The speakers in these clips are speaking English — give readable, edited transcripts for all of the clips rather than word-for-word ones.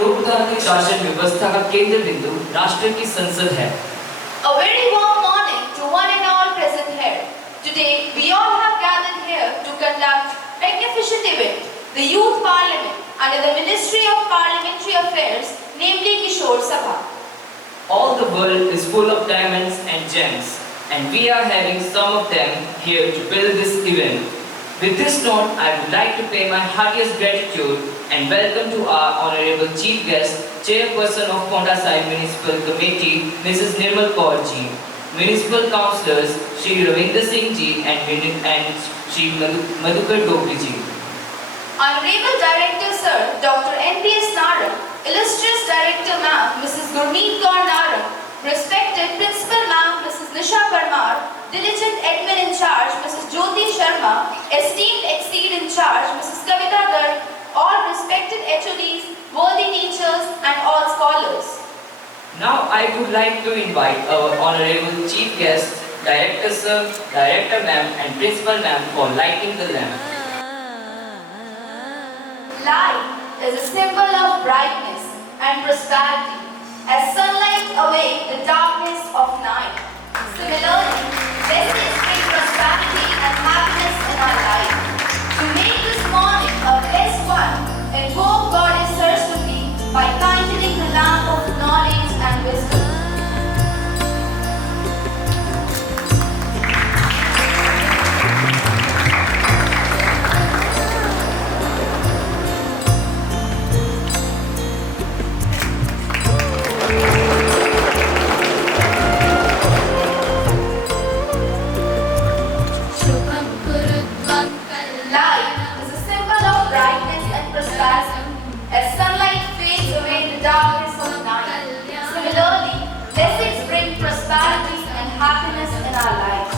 लोकतांत्रिक शासन व्यवस्था का केंद्र बिंदु राष्ट्र की संसद है। A very warm morning to one and all present here. Today we all have gathered here to conduct magnificent event, the Youth Parliament under the Ministry of Parliamentary Affairs, namely Kishore Sabha. All the world is full of diamonds and gems, and we are having some of them here to build this event. With this note, I would like to pay my heartiest gratitude and welcome to our honorable chief guest, Chairperson of Paonta Sahib Municipal Committee, Mrs. Nirmal Kaur ji, Municipal Councillors, Shri Ravinder Singh ji and Shri Madhukar Dogri ji. Honorable Director Sir Dr. N.P.S. Narang, illustrious Director Ma'am Mrs. Gurmeet Kaur Narang, respected Principal Ma'am Mrs. Nisha Parmar, diligent admin in charge Mrs. Jyoti Sharma, esteemed exceed in charge Mrs. Kavita Garg, all respected HODs, worthy teachers and all scholars. Now I would like to invite our honorable chief guest, Director Sir, Director Ma'am and Principal Ma'am for lighting the lamp. Light is a symbol of brightness and prosperity, as sunlight away the darkness of night. Similarly, blessings bring prosperity and happiness in our life. To make this morning a blessed one, invoke Goddess Saraswati by kindling the lamp of knowledge and wisdom. As sunlight fades away the darkness of night. Similarly, blessings bring prosperity and happiness in our lives.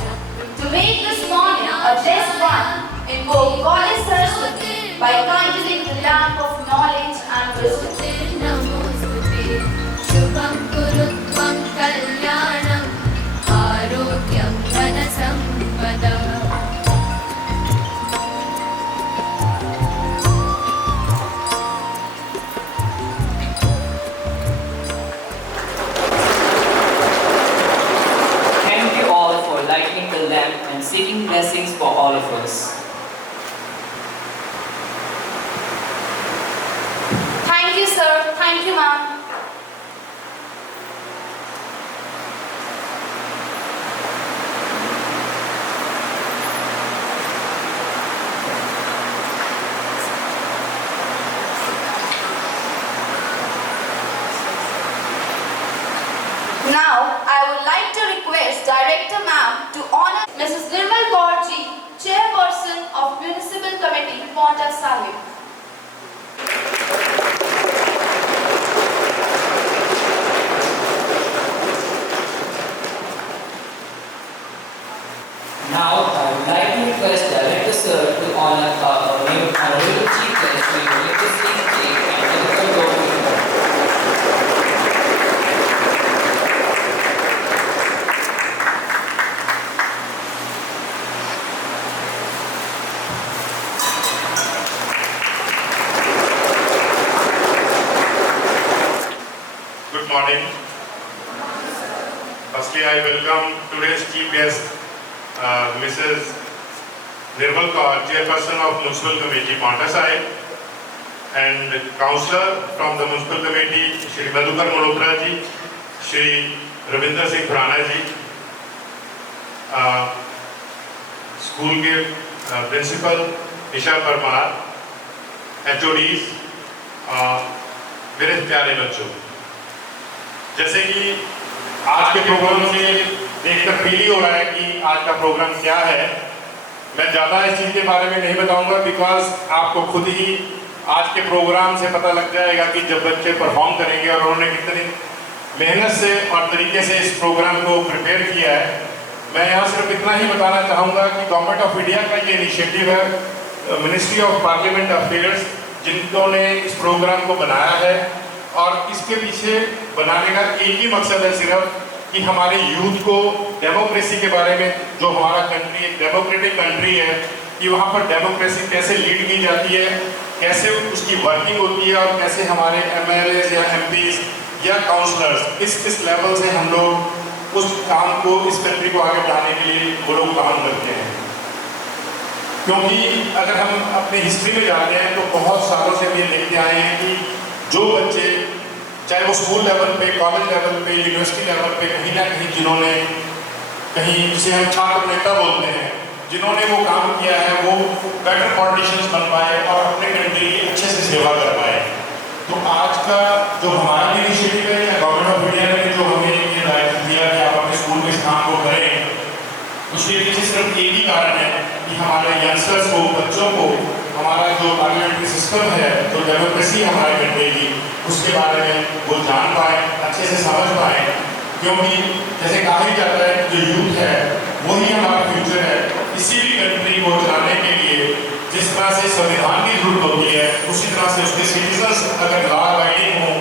To make this morning a blessed one, invoke Goddess Saraswati by kindling the lamp of knowledge and wisdom. Shubham Kurutvam Kalyanam Arogyam Dhanasampadam. Lighting the lamp and seeking blessings for all of us. Thank you, sir. Thank you, ma'am. Now, I would like to request Director Ma'am to honor Mrs. Nirmal Kaur ji, Chairperson of Municipal Committee, Paonta Sahib. Now, I would like to request Director Sir to honor our new honorable chief guest, Shri Ravinder Singh ji and Madhukar Dogri. Good morning. Firstly, I welcome today's chief guest, Mrs. Nirmal Kaur, Chairperson of Municipal Committee, Paonta Sahib, and Councillor from the Municipal Committee, Shri Madhukar ji, Shri Ravinder Singh ji, School के Principal Nisha Parmar, HODs, मेरे प्यारे बच्चों, जैसे कि आज के programme से देखकर फील ही हो रहा है कि आज का प्रोग्राम क्या है। मैं ज़्यादा इस चीज़ के बारे में नहीं बताऊंगा बिकॉज आपको खुद ही आज के प्रोग्राम से पता लग जाएगा कि जब बच्चे परफॉर्म करेंगे और उन्होंने कितनी मेहनत से और तरीके से इस प्रोग्राम को प्रिपेयर किया है। मैं यहाँ सिर्फ इतना ही बताना चाहूँगा कि गवर्नमेंट ऑफ इंडिया का ये इनिशिएटिव है, मिनिस्ट्री ऑफ पार्लियामेंट अफेयर्स जिन्होंने इस प्रोग्राम को बनाया है और इसके पीछे बनाने का एक ही मकसद है सिर्फ कि हमारे यूथ को डेमोक्रेसी के बारे में, जो हमारा कंट्री एक डेमोक्रेटिक कंट्री है, कि वहाँ पर डेमोक्रेसी कैसे लीड की जाती है कैसे उसकी वर्किंग होती है और कैसे हमारे MLA या MPs या काउंसलर्स इस लेवल से हम लोग उस काम को, इस कंट्री को आगे बढ़ाने के लिए वो लोग काम करते हैं। क्योंकि अगर हम अपनी हिस्ट्री में जाते हैं तो बहुत सालों से हम ये देखते आए हैं कि जो बच्चे, चाहे वो स्कूल लेवल पे, कॉलेज लेवल पे, यूनिवर्सिटी लेवल पे, कहीं ना कहीं जिन्होंने, कहीं जिसे हम छात्र नेता बोलते हैं, जिन्होंने वो काम किया है, वो बेटर पॉलिटिशियंस बन पाए और अपने कंट्री की अच्छे से सेवा कर पाए। तो आज का जो हमारा इनिशिएटिव है या गवर्नमेंट ऑफ इंडिया ने जो हमें ये दायित्व दिया कि आप अपने स्कूल में इस काम को करें, उसके पीछे सिर्फ एक ही कारण है कि हमारे यंगस्टर्स को, बच्चों को, हमारा जो पार्लियामेंट्री सिस्टम है, जो डेमोक्रेसी है हमारे कंट्री की, उसके बारे में वो जान पाए, अच्छे से समझ पाए। क्योंकि जैसे कहा ही जाता है कि जो यूथ है वही हमारा फ्यूचर है। किसी भी कंट्री को चलाने के लिए जिस तरह से संविधान की जरूरत होती है, उसी तरह से उसके सिटीजन्स अगर लॉ अबाइडिंग हो,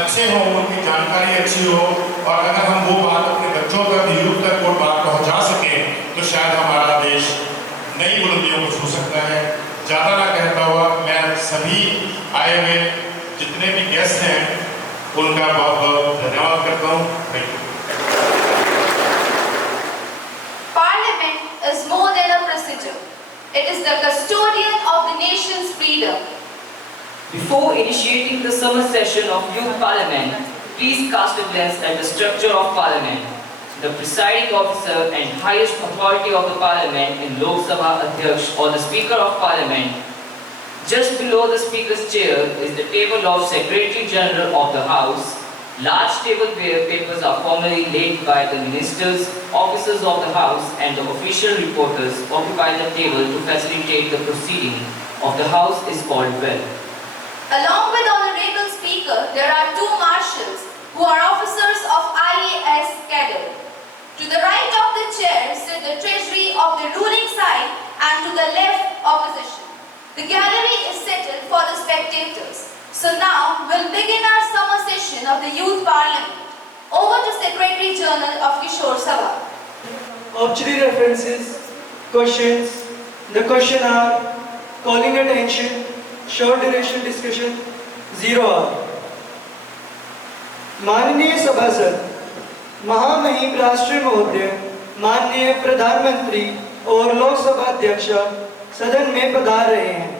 अच्छे हों, उनकी जानकारी अच्छी हो, और अगर हम वो बात अपने बच्चों तक, यूथ तक वो बात पहुँचा सकें, तो शायद हमारा देश नई बुलंदियों को छू सकता है। ज़्यादा ना कहता हुआ मैं सभी आए हुए जितने भी गेस्ट हैं उनका बहुत बहुत धन्यवाद करता हूँ। Thank you. Parliament is more than a procedure. It is the custodian of the nation's freedom. Before initiating the summer session of Youth Parliament, please cast a glance at the structure of Parliament. The presiding officer and highest authority of the Parliament in Lok Sabha Adhyaksh or the Speaker of Parliament. Just below the Speaker's chair is the table of Secretary General of the House. Large table where papers are formally laid by the ministers, officers of the House and the official reporters occupy the table to facilitate the proceeding of the House is called well. Along with Honorable Speaker, there are two marshals who are officers of IAS cadre. To the right of the chair sit the treasury of the ruling side and to the left opposition. The gallery is settled for the spectators. So now we'll begin our summer session of the Youth Parliament. Over to Secretary General of Kishore Sabha. Obituary references, questions, the question hour, calling attention, short duration discussion, 0 hour. माननीय सभासद, महामहिम राष्ट्रीय महोदय, माननीय प्रधानमंत्री और लोकसभा अध्यक्ष सदन में पधार रहे हैं।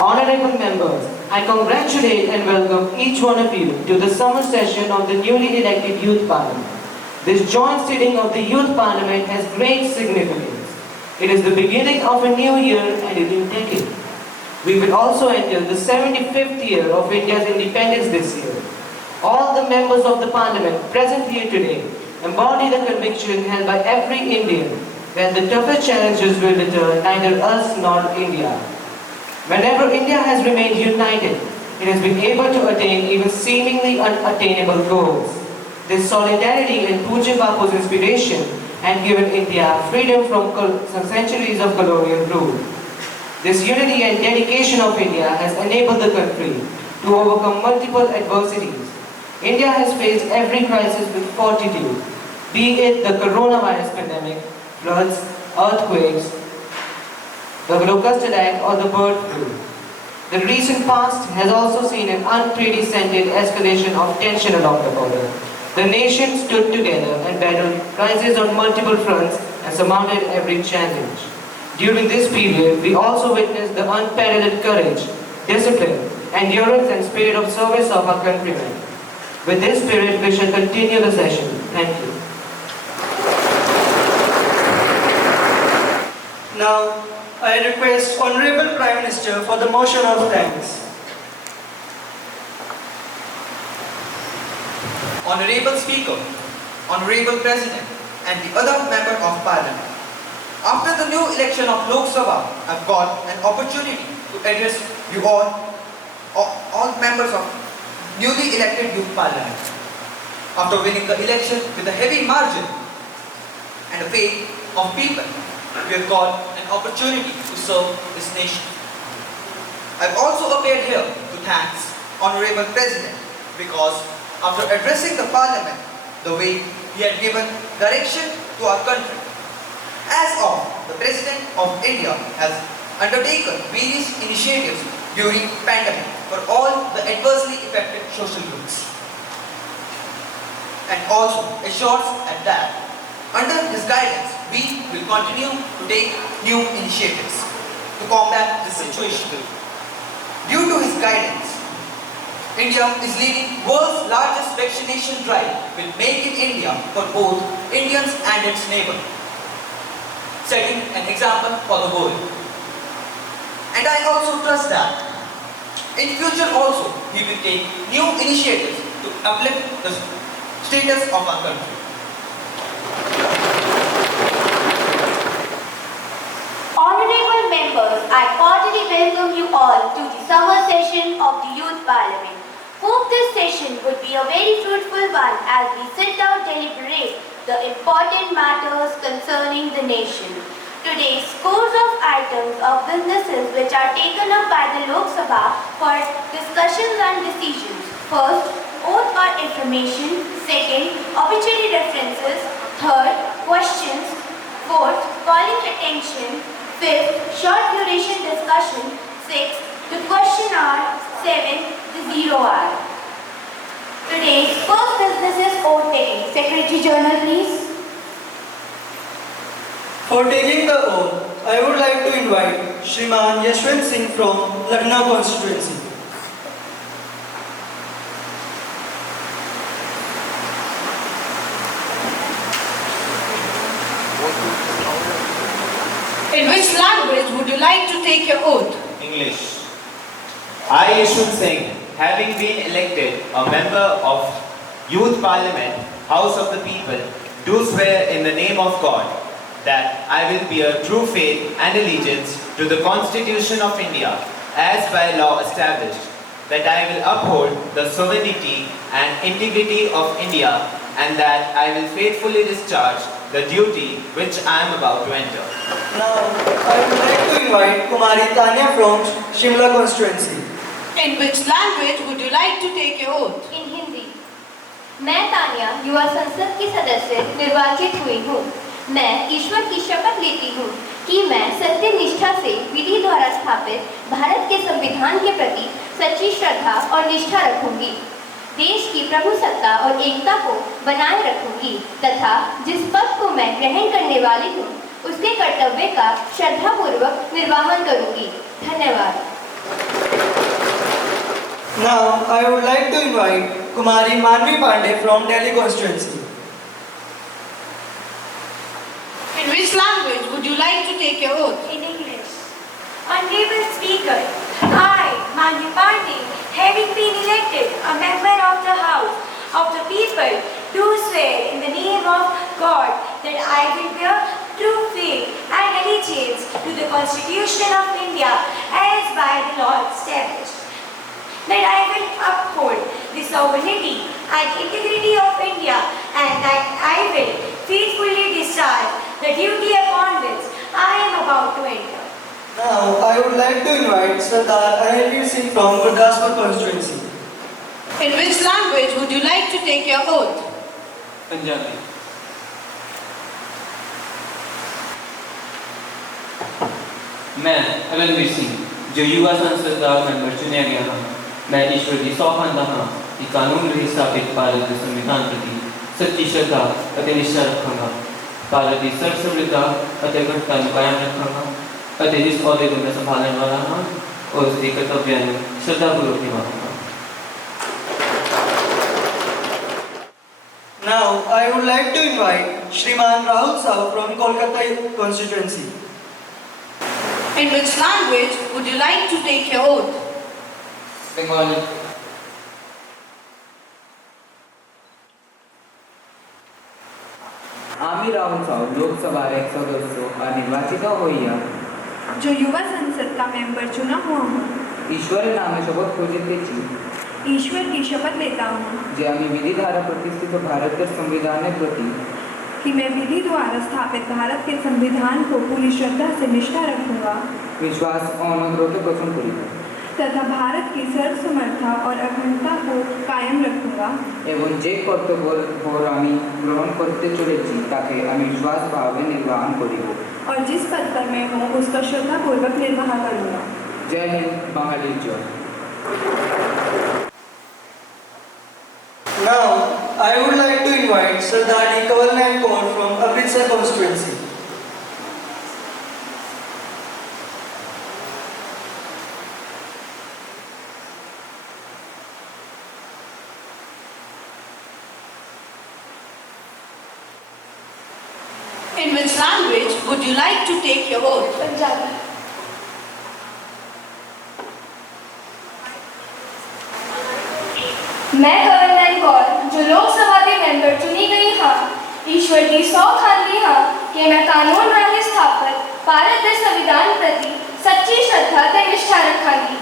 Honorable members, I congratulate and welcome each one of you to the summer session of the newly elected Youth Parliament. This joint sitting of the Youth Parliament has great significance. It is the beginning of a new year and a new decade. We will also enter the 75th year of India's independence this year. All the members of the Parliament present here today embody the conviction held by every Indian that the toughest challenges will deter neither us nor India. Whenever India has remained united, it has been able to attain even seemingly unattainable goals. This solidarity in Pujya Bapu's inspiration had given India freedom from some centuries of colonial rule. This unity and dedication of India has enabled the country to overcome multiple adversities. India has faced every crisis with fortitude, be it the coronavirus pandemic, floods, earthquakes, the locust attack or the bird flu. The recent past has also seen an unprecedented escalation of tension along the border. The nation stood together and battled crises on multiple fronts and surmounted every challenge. During this period, we also witnessed the unparalleled courage, discipline, endurance and spirit of service of our countrymen. With this spirit, we shall continue the session. Thank you. Now, I request Honorable Prime Minister for the motion of thanks. Honorable Speaker, Honorable President, and the other Member of Parliament. After the new election of Lok Sabha, I've got an opportunity to address you all members of newly elected Youth Parliament. After winning the election with a heavy margin and the faith of people, we have got an opportunity to serve this nation. I've also appeared here to thank Honorable President because after addressing the Parliament the way he had given direction to our country, as of the President of India has undertaken various initiatives during pandemic for all the adversely affected social groups, and also assures at that under his guidance we will continue to take new initiatives to combat this situation. Due to his guidance, India is leading world's largest vaccination drive with Make in India for both Indians and its neighbor, setting an example for the world. And I also trust that in future also he will take new initiatives to uplift the status of our country. Honorable members, I cordially welcome you all to the summer session of the Youth Parliament. Hope this session would be a very fruitful one as we sit down to deliberate the important matters concerning the nation. Today, scores of items of businesses which are taken up by the Lok Sabha for discussions and decisions. First, oath or information. Second, obituary references. Third, questions. Fourth, calling attention. Fifth, short duration discussion. Sixth, the question hour. Seventh, the 0 hour. Today's first business is oath taking. Secretary General, please. For taking the oath, I would like to invite Shriman Yashwant Singh from Lucknow constituency. In which language would you like to take your oath? English. I, Yashwant Singh, having been elected a member of Youth Parliament, House of the People, do swear in the name of God that I will bear true faith and allegiance to the Constitution of India as by law established, that I will uphold the sovereignty and integrity of India, and that I will faithfully discharge the duty which I am about to enter. Now, I would like to invite Kumari Tanya from Shimla constituency. In which language would you like to take your oath? In Hindi. मैं तान्या युवा संसद की सदस्य निर्वाचित हुई हूँ। मैं ईश्वर की शपथ लेती हूँ कि मैं सत्य निष्ठा से विधि द्वारा स्थापित भारत के संविधान के प्रति सच्ची श्रद्धा और निष्ठा रखूंगी। देश की प्रभुसत्ता और एकता को बनाए रखूंगी तथा जिस पद को मैं ग्रहण करने वाली हूँ उसके कर्तव्य का श्रद्धापूर्वक निर्वहन करूंगी। धन्यवाद। Now, I would like to invite Kumari Manvi Pandey from Delhi constituency. In which language would you like to take your oath? In English. Honorable Speaker, I, Manvi Pandey, having been elected a member of the House of the People, do swear in the name of God that I will bear true faith and allegiance to the Constitution of India as by the law established, that I will uphold the sovereignty and integrity of India, and that I will faithfully discharge the duty upon which I am about to enter. Now, I would like to invite Sardar Anilveer Singh from Gurdaspur constituency. In which language would you like to take your oath? Punjabi. मैं रविंदर सिंह जो युवा संसद का member चुनिया गया हाँ मैं ईश्वर की सौंपदा हाँ कि कानून रही स्थापित भारत के संविधान प्रति सच्ची श्रद्धा और निष्ठा रखांगा। भारत की सर्वसमृद्धा और अखंडता को कायम रखांगा और जिस अहदे को मैं संभालने वाला हाँ और उसके कर्तव्य में श्रद्धापूर्वक निभाऊंगा। Now, I would like to invite Shriman Rahul Sahu from Kolkata constituency. In which language would you like to take your oath? Bengali. আমি রাহুল সাউ लोकसभा एक सदस्य और निर्वाचित होइया जो युवा संसद का मेंबर चुना हुआ हूँ, ईश्वर नामे शपथ घेतल्याची ईश्वर की शपथ लेता हूँ जे आम्ही विधी द्वारा प्रतिष्ठित भारत के संविधान प्रति कि मैं विधि द्वारा स्थापित भारत के संविधान को पूरी श्रद्धा से निष्ठा रखूंगा, विश्वास और अनुग्रह के कसम करूंगा तथा भारत की सर्वसमर्था और अखंडता को कायम रखूंगा एवं जे कर्तव्य आम्ही ग्रहण करते चलेছি ताके आम्ही विश्वास भावे निर्वहन करिब और जिस पद पर मैं हूँ उसका श्रद्धापूर्वक निर्वाह करूंगा। जय हिंद, बांग्लादेश जय। Now, I would like to invite Sardar Kaur and Kaur from Amritsar constituency. In which language would you like to take your oath? Punjabi. मैं कवरनाइन कौर जो लोकसभा के मेंबर चुनी गई हाँ, ईश्वर की सौ खांदी हाँ कि मैं कानून राही स्थापित भारत के संविधान प्रति सच्ची श्रद्धा ते निष्ठा रखांगी,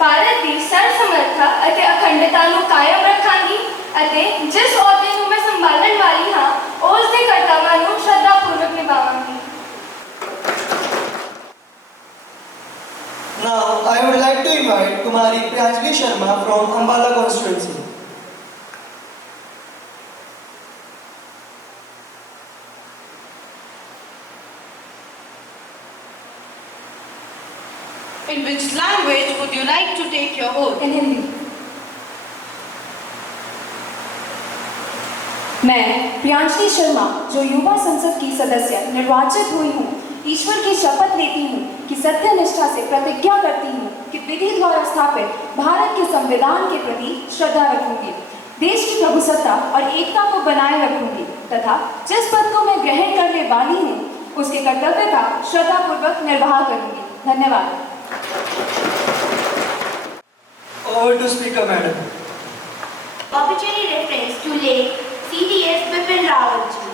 भारत की सर्वसमर्था अते अखंडता ਨੂੰ कायम रखांगी अते जिस अहुदे ਨੂੰ मैं संभालने वाली हाँ उस दे कर्तव्य ਨੂੰ श्रद्धापूर्वक निभावांगी। Now, I would like to invite Kumari Priyanjali Sharma from Ambala constituency. In which language would you like to take your oath? In Hindi. मैं प्रियांशली शर्मा जो युवा संसद की सदस्य निर्वाचित हुई हूँ, ईश्वर की शपथ लेती हूँ कि सत्य निष्ठा से प्रतिज्ञा करती हूँ कि विधि द्वारा स्थापित भारत के संविधान के प्रति श्रद्धा रखूंगी, देश की प्रभुसत्ता और एकता को बनाए रखूंगी तथा जिस पद को मैं ग्रहण करने वाली हूँ उसके कर्तव्य का श्रद्धापूर्वक निर्वाह करूंगी। धन्यवाद। Over to Speaker Madam. Obituary reference to late CDS Bipin Rawat ji.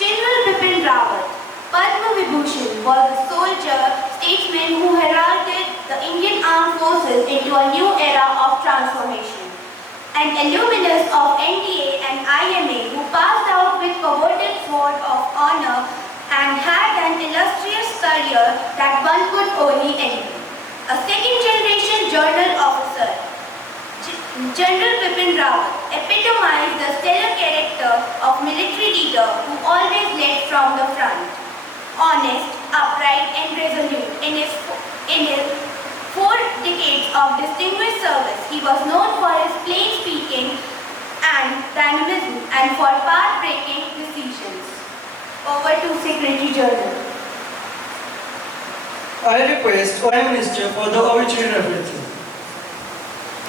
General Bipin Rawat, Padma Vibhushan, was a soldier, statesman who heralded the Indian Armed Forces into a new era of transformation. An alumnus of NDA and IMA who passed out with coveted sword of honor and had an illustrious career that one could only envy. A second-generation journal officer, General Bipin Rawat epitomized the stellar character of military leader who always led from the front. Honest, upright and resolute in his 4 decades of distinguished service, he was known for his plain speaking and dynamism and for path-breaking decisions. Over to Secretary General. I request Prime Minister for the obituary references.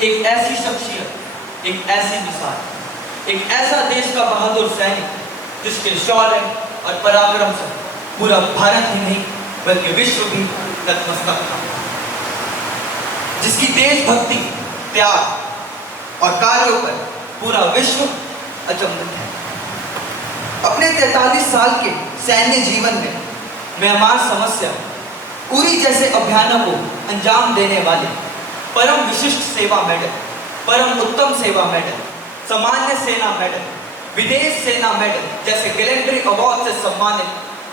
एक ऐसी शख्सियत, एक ऐसी मिसाल, एक ऐसा देश का बहादुर सैनिक जिसके शौर्य और पराक्रम से पूरा भारत ही नहीं बल्कि विश्व भी नतमस्तक था, जिसकी देशभक्ति, त्याग और कार्यों पर पूरा विश्व अचंभित है। अपने 43 साल के सैन्य जीवन में म्यांमार समस्या, उरी जैसे अभियानों को अंजाम देने वाले परम विशिष्ट सेवा मेडल, परम उत्तम सेवा मेडल, सामान्य सेना मेडल, विदेश सेना मेडल जैसे गैलेंट्री अवार्ड से सम्मानित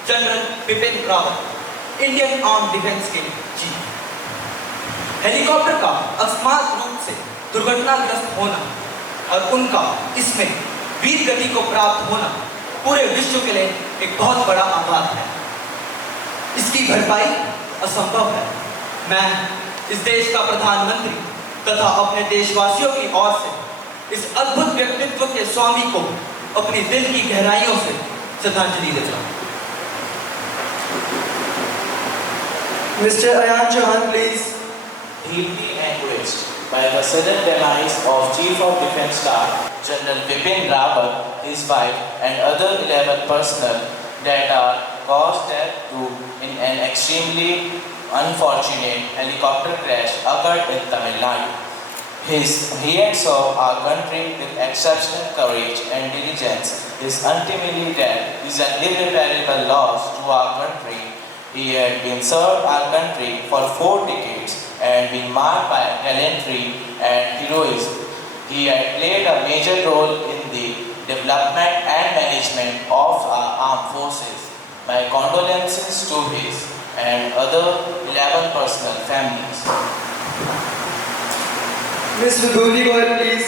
general Bipin Rawat Indian arm defence के चीफ। हेलीकॉप्टर का अकस्मात रूप से दुर्घटनाग्रस्त होना और उनका इसमें वीर गति को प्राप्त होना पूरे विश्व के लिए एक बहुत बड़ा आघात है। इसकी भरपाई असंभव है। मैं इस देश का प्रधानमंत्री तथा अपने देशवासियों की ओर से इस अद्भुत व्यक्तित्व के स्वामी को अपनी दिल की गहराइयों से श्रद्धांजलि देता हूं। Mr. Ayan Chauhan, please. Deeply anguished by the sudden demise of Chief of Defence Staff General Bipin Rawat, his wife and other 11 personnel that are caused death to in an extremely unfortunate helicopter crash occurred in Tamil Nadu. He had served our country with exceptional courage and diligence his untimely death is an irreparable loss to our country. He had been served our country for 4 decades and been marked by gallantry and heroism. He had played a major role in the development and management of our armed forces. My condolences to his and other 11 personal families. Mr. Dogri, please.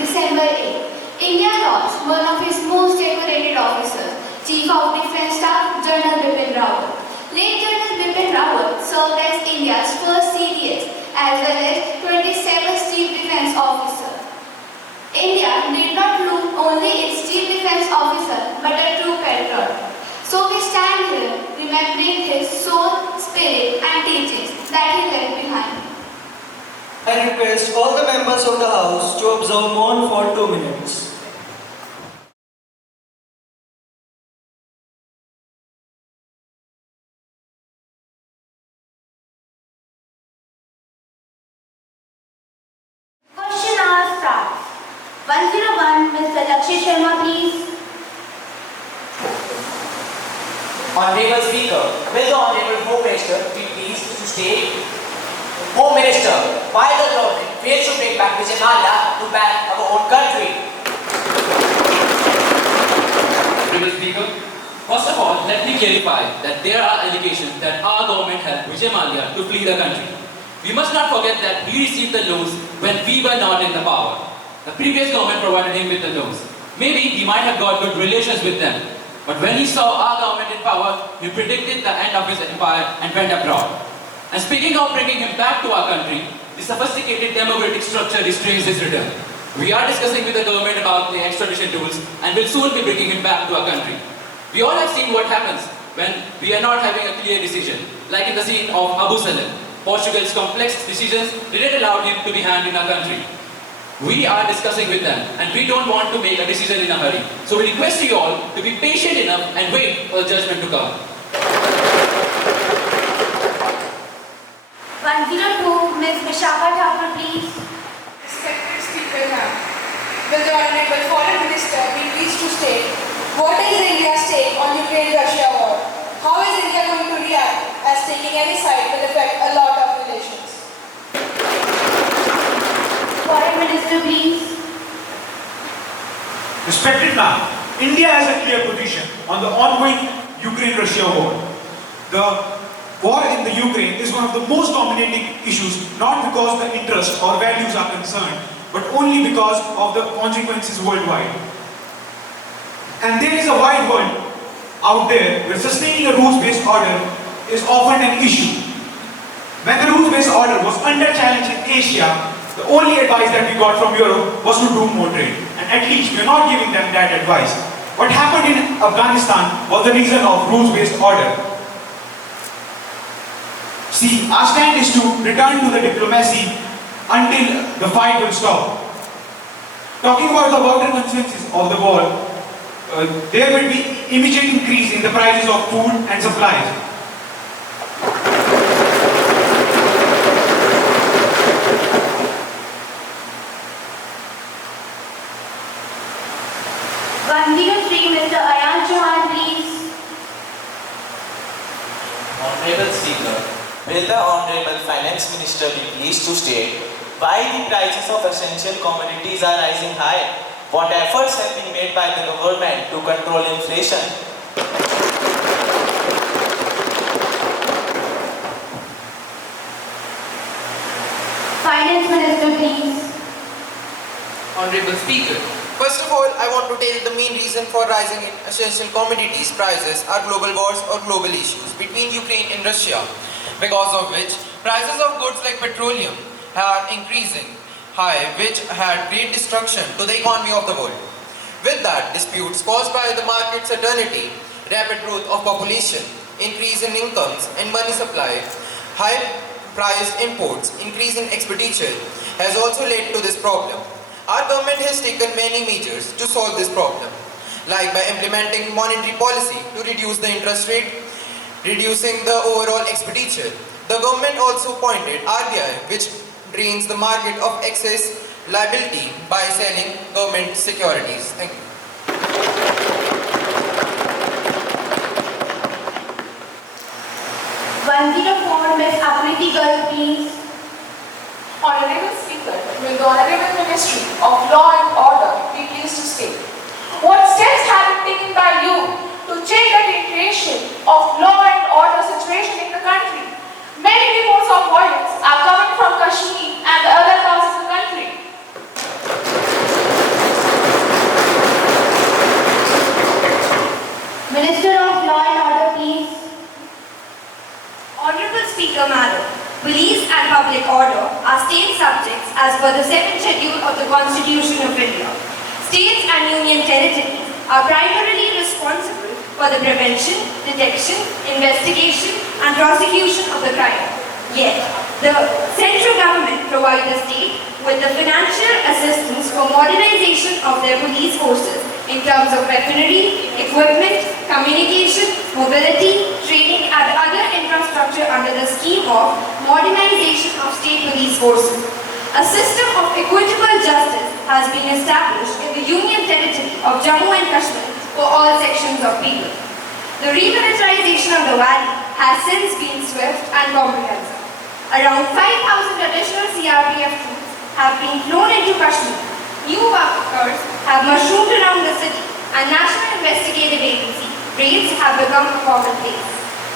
December 8. India lost one of its most decorated officers, Chief of Defence Staff, General Bipin Rawat. Late General Bipin Rawat served as India's first CDS as well as 27th Chief Defence Officer. India did not lose only its Chief Defence Officer but a true patriot. So we stand here remembering his soul, spirit and teachings that he left behind. I request all the members of the House to observe mourn for 2 minutes. Question hour starts. 101, Mr. Lakshya Sharma, please. Honorable Speaker, will the Honorable Home Minister be pleased to state? Home Minister, why the government fails to bring back Vijay Mallya to back our own country? Honorable Speaker, first of all, let me clarify that there are allegations that our government helped Vijay Mallya to flee the country. We must not forget that he received the loans when we were not in the power. The previous government provided him with the loans. Maybe he might have got good relations with them. But when he saw our government in power, he predicted the end of his empire and went abroad. And speaking of bringing him back to our country, the sophisticated democratic structure restrains his return. We are discussing with the government about the extradition rules and will soon be bringing him back to our country. We all have seen what happens when we are not having a clear decision, like in the scene of Abu Salim. Portugal's complex decisions didn't allow him to be hanged in our country. We are discussing with them and we don't want to make a decision in a hurry. So we request you all to be patient enough and wait for the judgment to come. 102, Ms. Vishakha Thakur, please. Respected Speaker, ma'am. Will the Honorable Foreign Minister be pleased to state what is India's take on Ukraine-Russia war? How is India going to react as taking any side will affect a lot of relations? Foreign Minister, please. Respected ma'am, India has a clear position on the ongoing Ukraine-Russia war. The war in the Ukraine is one of the most dominating issues, not because the interests or values are concerned, but only because of the consequences worldwide. And there is a wide world out there where sustaining a rules-based order is often an issue. When the rules-based order was under challenge in Asia, the only advice that we got from Europe was to do more trade. And at least we are not giving them that advice. What happened in Afghanistan was the reason of rules-based order. See, our stand is to return to the diplomacy until the fight will stop. Talking about the broader consequences of the war, there will be immediate increase in the prices of food and supplies. Mr. Ayan Chauhan, please. Honorable Speaker, will the Honorable Finance Minister be pleased to state why the prices of essential commodities are rising high? What efforts have been made by the government to control inflation? Finance Minister, please. Honorable Speaker, first of all, I want to tell the main reason for rising in essential commodities prices are global wars or global issues between Ukraine and Russia, because of which prices of goods like petroleum are increasing high, which had great destruction to the economy of the world. With that, disputes caused by the market certainty, rapid growth of population, increase in incomes and money supply, high priced imports, increase in expenditure has also led to this problem. Our government has taken many measures to solve this problem, like by implementing monetary policy to reduce the interest rate, reducing the overall expenditure. The government also appointed RBI, which drains the market of excess liability by selling government securities. Thank you. Minister of Law and Order, please. Honorable Speaker, Madam, police and public order are state subjects as per the 7th schedule of the Constitution of India. States and union territories are primarily responsible for the prevention, detection, investigation and prosecution of the crime. Yet, the central government provides the state with the financial assistance for modernization of their police forces in terms of weaponry, equipment, communication, mobility, training and other infrastructure under the scheme of modernization of state police forces. A system of equitable justice has been established in the Union Territory of Jammu and Kashmir for all sections of people. The remilitarization of the valley has since been swift and comprehensive. Around 5,000 additional CRPF troops have been flown into Kashmir. New workers have mushroomed around the city and National Investigative Agency raids have become a commonplace.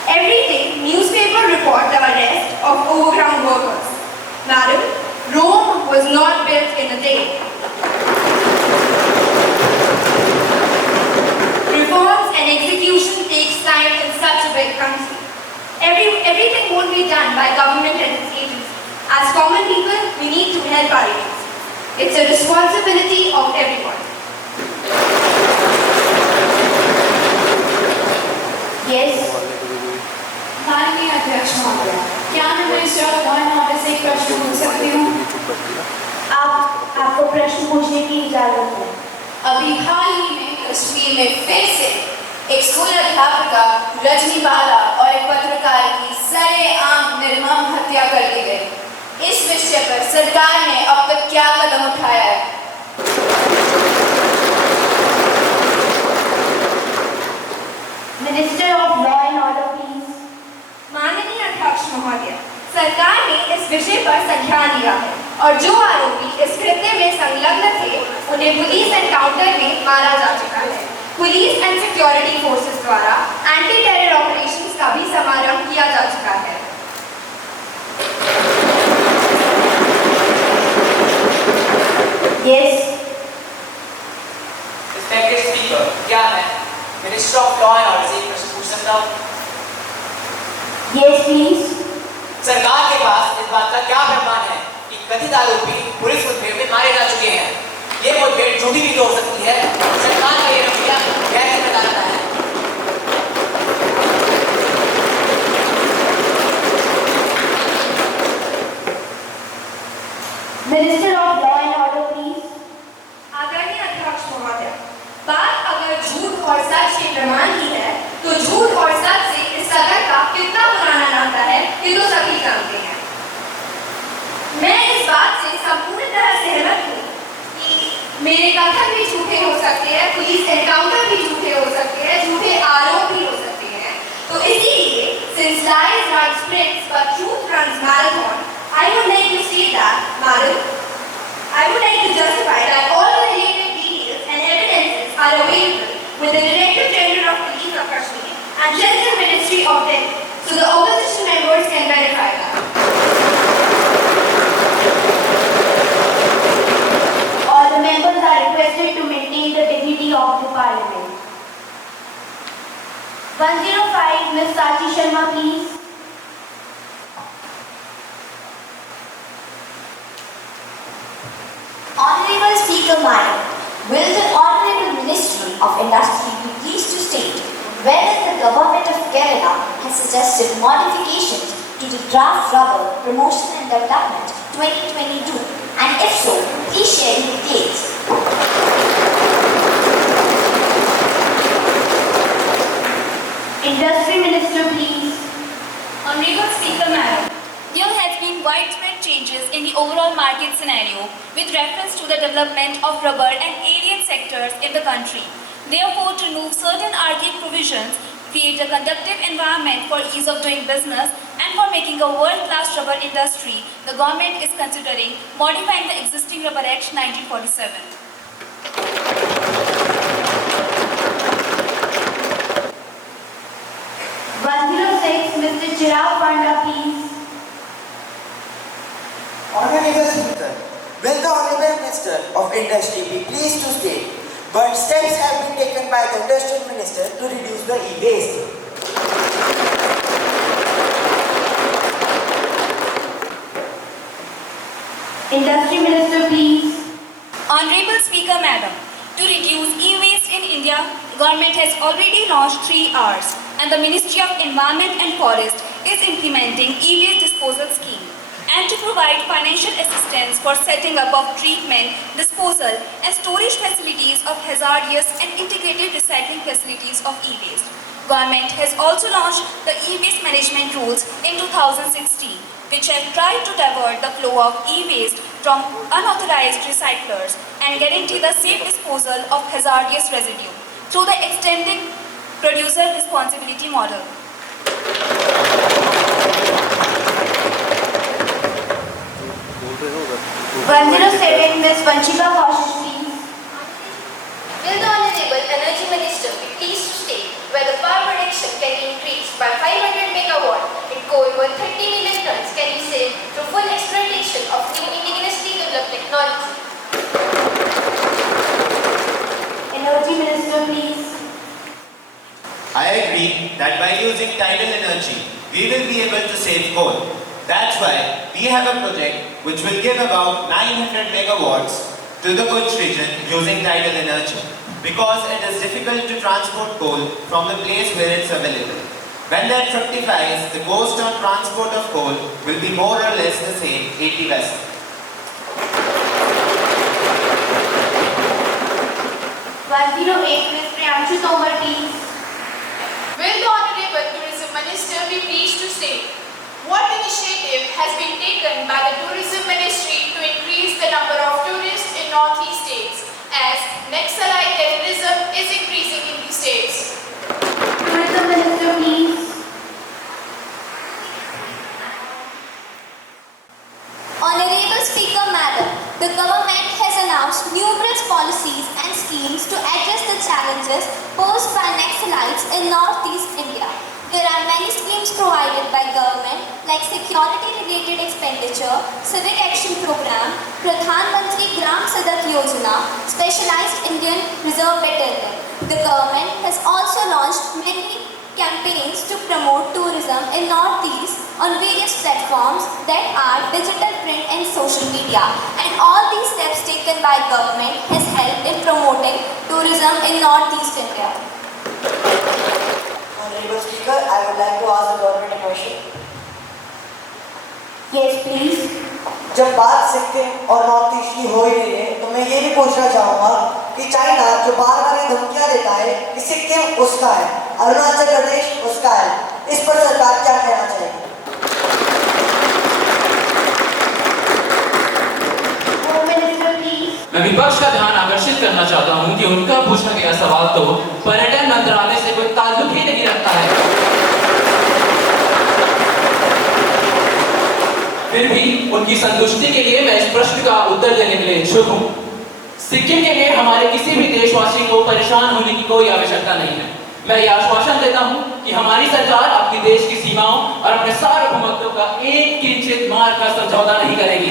Every day, newspapers report the arrest of overground workers. Madam, Rome was not built in a day. Reforms and execution takes time in such a big country. Everything won't be done by government and its agencies. As common people, we need to help our agencies. It's a responsibility of everyone. Yes. माननीय अध्यक्ष महोदय, क्या मैं minister of law and order से एक प्रश्न पूछ सकती हूँ? आपको प्रश्न पूछने की इजाजत है। अभी हाल ही में कश्मीर में फिर से एक स्कूल अध्यापिका रजनी बाला और एक पत्रकार की सरेआम निर्मम हत्या कर दी गई। इस विषय पर सरकार ने अब तक क्या कदम उठाया है? Minister of law and order please. माननीय अध्यक्ष महोदय, सरकार ने इस विषय पर संज्ञान लिया है और जो आरोपी इस कृत्य में संलग्न थे, उन्हें पुलिस एनकाउंटर में मारा जा चुका है। पुलिस एंड सिक्योरिटी फोर्सेस द्वारा एंटी टेरर ऑपरेशंस का भी समारंभ किया जा चुका है। Yes. Respected Speaker, क्या मैं minister of law and order से एक प्रश्न पूछ सकता हूँ? Yes, please. सरकार के पास इस बात का क्या प्रमाण है कि कथित आरोपी पुलिस मुठभेड़ में मारे जा चुके हैं? ये मुठभेड़ झूठी भी तो हो सकती है। सरकार का ये रवैया गैर जिम्मेदाराना है। Minister of law and order please. आदरणीय अध्यक्ष महोदय, बात अगर झूठ और सच के प्रमाण की है, तो झूठ और सच से इस सदन का कितना पुराना नाता है, ये तो सभी जानते हैं। मैं इस बात से संपूर्ण तरह सहमत हूँ कि मेरे कथन भी झूठे हो सकते हैं, पुलिस एनकाउंटर भी झूठे हो सकते हैं, झूठे आरोप भी हो सकते हैं। तो इसीलिए, since lies run sprints but truth runs marathon, I would like to say that, Madam, I would like to justify that all the related details and evidences are available with the Director General of Police of Kashmir and Central Ministry of Delhi, so the opposition members can verify that. All the members are requested to maintain the dignity of the Parliament. 105, Ms. Sachi Sharma, please. Honorable Speaker, Madam, will the Honorable Ministry of Industry be pleased to state whether the Government of Kerala has suggested modifications to the Draft Rubber Promotion and Development 2022, and if so, please share the details. Industry Minister, please. Honorable Speaker, Madam, there has been widespread changes in the overall market scenario with reference to the development of rubber and alien sectors in the country. Therefore, to remove certain archaic provisions, create a conducive environment for ease of doing business, and for making a world-class rubber industry, the government is considering modifying the existing Rubber Act 1947. Mr. Chirag Panda, please. Honorable Speaker, will the Honorable Minister of Industry be pleased to state what steps have been taken by the Industrial Minister to reduce reduce the e-waste. Industry Minister, please. Honorable Speaker Madam, to reduce e-waste in India, government has already launched 3 Rs and the Ministry of Environment and Forest is implementing e-waste disposal scheme and to provide financial assistance for setting up of treatment, disposal and storage facilities of hazardous and integrated recycling facilities of e-waste. Government has also launched the e-waste management rules in 2016, which have tried to divert the flow of e-waste from unauthorized recyclers and guarantee the safe disposal of hazardous residue through the extended producer responsibility model. 107, Ms. Vanchika Kaushik, please. Will the Honorable Energy Minister be pleased to state where the power production can be increased by 500 megawatt and coal worth 30 million tons can be saved through full exploitation of new indigenously developed technology? Energy Minister, please. I agree that by using tidal energy, we will be able to save coal. That's why we have a project which will give about 900 megawatts to the Kutch region using tidal energy, because it is difficult to transport coal from the place where it's available. When that fructifies, the cost on transport of coal will be more or less the same, 80 vessels. Ms. Priyanshu Tomar, please. Will the Honorable Tourism Minister be pleased to state what initiative has been taken by the Tourism Ministry to increase the number of tourists in Northeast states as Naxalite terrorism is increasing in these states? Tourism Minister, please. Honorable Speaker Madam, the government has announced numerous policies and schemes to address the challenges posed by Naxalites in Northeast India. There are many schemes provided by government like security-related expenditure, civic action program, Pradhan Gram Sadak Yojana, specialized Indian Reserve Battalion. The government has also launched many campaigns to promote tourism in Northeast on various platforms that are digital, print and social media. And all these steps taken by government has helped in promoting tourism in Northeast India. Honorable Speaker, I would like to ask the government a question. Yes, please. जब बात सिक्किम और north east की हो ही रही है तो मैं ये भी पूछना चाहूँगा कि चाइना जो बार बार ये धमकियाँ देता है कि सिक्किम उसका है, अरुणाचल प्रदेश उसका है, इस पर सरकार क्या कहना चाहेगी? मैं विपक्ष का ध्यान आकर्षित करना चाहता हूं कि उनका पूछा गया सवाल तो पर्यटन मंत्रालय से कोई ताल्लुक ही नहीं रखता है। फिर भी उनकी संतुष्टि के लिए मैं इस प्रश्न का उत्तर देने के लिए इच्छुक हूं। सिक्किम के लिए हमारे किसी भी देशवासी को परेशान होने की कोई आवश्यकता नहीं है। मैं ये आश्वासन देता हूं कि हमारी सरकार अपनी देश की सीमाओं और अपने सार्वभौमत्व का एक किंचित मात्र का समझौता नहीं करेगी।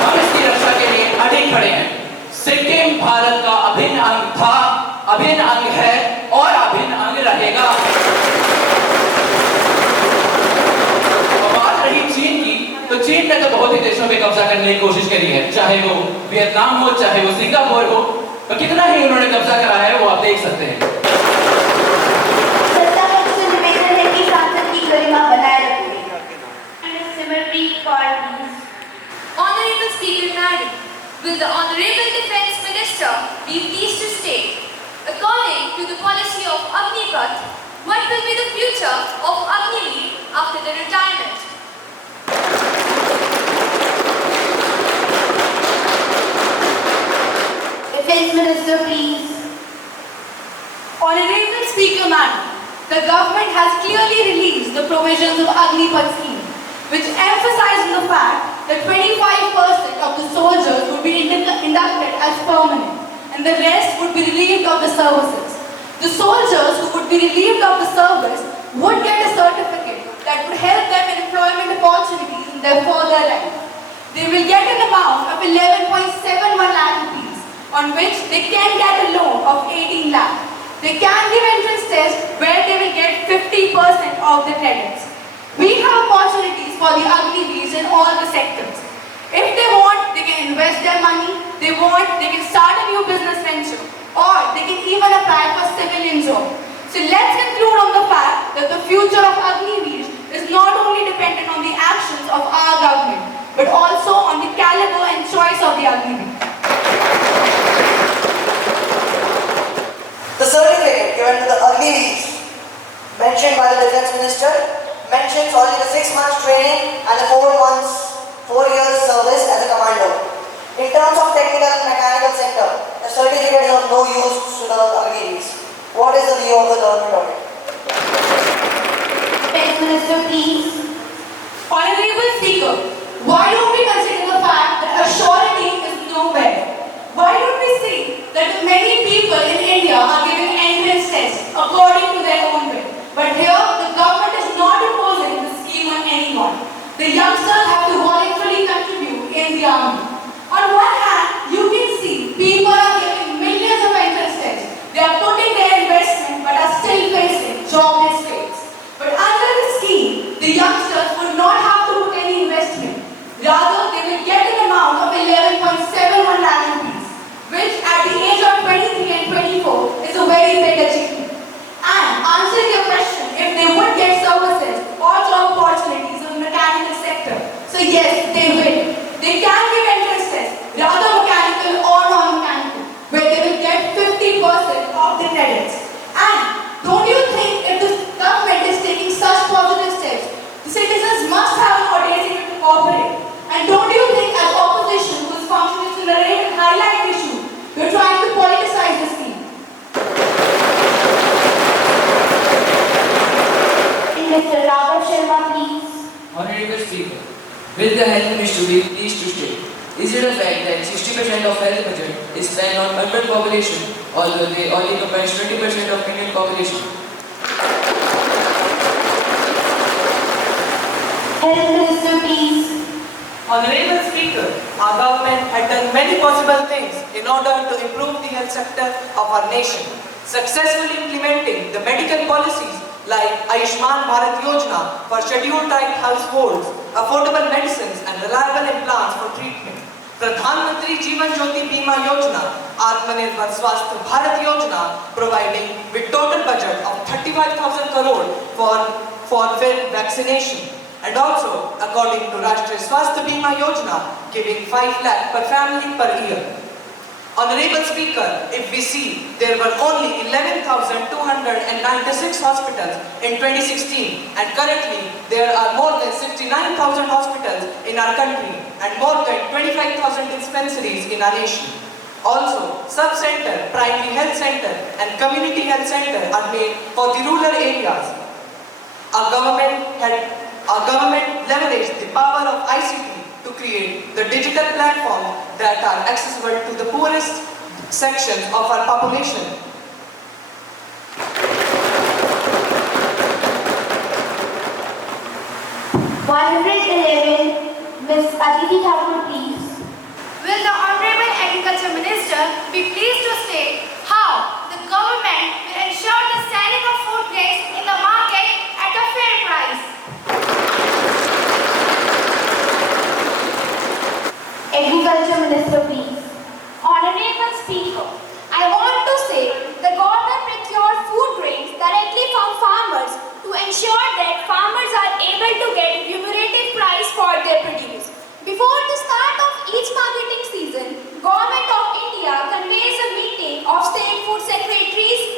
हम इसकी रक्षा के लिए अडिग खड़े हैं। सिक्किम भारत का अभिन्न अंग था, अभिन्न अंग है और अभिन्न अंग रहेगा। बात रही चीन की, तो चीन ने तो बहुत ही देशों पे कब्जा करने की कोशिश करी है, चाहे वो वियतनाम हो, चाहे वो सिंगापुर हो, तो कितना ही उन्होंने कब्जा करा है वो आप देख सकते हैं। सत्ता पक्ष से निवेदन है कि सांसद की गरिमा बनाए रखें। Honorable Speaker Madam, will the Honorable Defence Minister be pleased to state, according to the policy of Agnipath, what will be the future of Agni after the retirement? Defence Minister, please. Honorable Speaker Madam, the government has clearly released the provisions of Agnipath scheme, which emphasizes the fact that 25% of the soldiers would be inducted as permanent and the rest would be relieved of the services. The soldiers who would be relieved of the service would get a certificate that would help them in employment opportunities in their further life. They will get an amount of 11.71 lakh rupees on which they can get a loan of 18 lakh. They can give entrance tests where they will get 50% of the credits. We have opportunities for the ugly bees in all the sectors. If they want, they can invest their money. They can start a new business venture, or they can even apply for civilian job. So let's conclude on the fact that the future of Agniveers is not only dependent on the actions of our government, but also on the caliber and choice of the Agniveer. The certificate given to the Agniveers mentioned by the Defence Minister mentions only the 6 months training and the 4 years service as a commando. In terms of technical and mechanical sector, the certificate is of no use to the Agniveers. What is the view of the government on it? Defence Minister, please. Honorable Speaker, why don't we consider the fact that a surety is nowhere? Why don't we see that many people in India are giving entrance tests according to their own will? But here, the government is not imposing the scheme on anyone. The youngsters have to voluntarily contribute in the army. On one hand, you can see people are giving millions of entrance tests. They are putting their investment but are still facing jobless rates. But under the scheme, the youngsters would not have to put any investment. Rather, they will get an amount of 11.71 lakh rupees, which at the age of 23 and 24 is a very big achievement. And answering your question, if they would get services or job opportunities in the mechanical sector, so yes, they will. They can give entrance tests, rather mechanical or non-mechanical, where they will get 50% of the credits. And don't you think if the government is taking such positive steps, the citizens must have an audacity to cooperate? And don't you think as opposition whose function is to narrate and highlight issue, we're trying to politicize the scheme? Mr. Raghav Sharma, please. Honorable Speaker, will the Health Ministry be pleased to state, is it a fact that 60% of health budget is spent on urban population, although they only comprise 20% of Indian population? Health Minister, please. Honorable Speaker, our government had done many possible things in order to improve the health sector of our nation, successfully implementing the medical policies like Ayushman Bharat Yojana for scheduled type households, affordable medicines and reliable implants for treatment. Pradhan Mantri Jeevan Jyoti Bima Yojana, Atmanirbhar Swasthya Bharat Yojana, providing with total budget of 35,000 crore for vaccination. And also, according to Rashtriya Swasthya Bima Yojana, giving 5 lakh per family per year. Honorable Speaker, if we see, there were only 11,296 hospitals in 2016 and currently there are more than 69,000 hospitals in our country and more than 25,000 dispensaries in our nation. Also, sub-center, primary health center and community health center are made for the rural areas. Our government leveraged the power of ICT to create the digital platforms that are accessible to the poorest sections of our population. Ms. Aditi Thakur, please. Will the Honorable Agriculture Minister be pleased to state how the government will ensure the selling of food grains in the market at a fair price? Agriculture Minister, please. Honorable Speaker, I want to say the government procures food grains directly from farmers to ensure that farmers are able to get remunerative price for their produce. Before the start of each marketing season, Government of India convenes a meeting of state food secretaries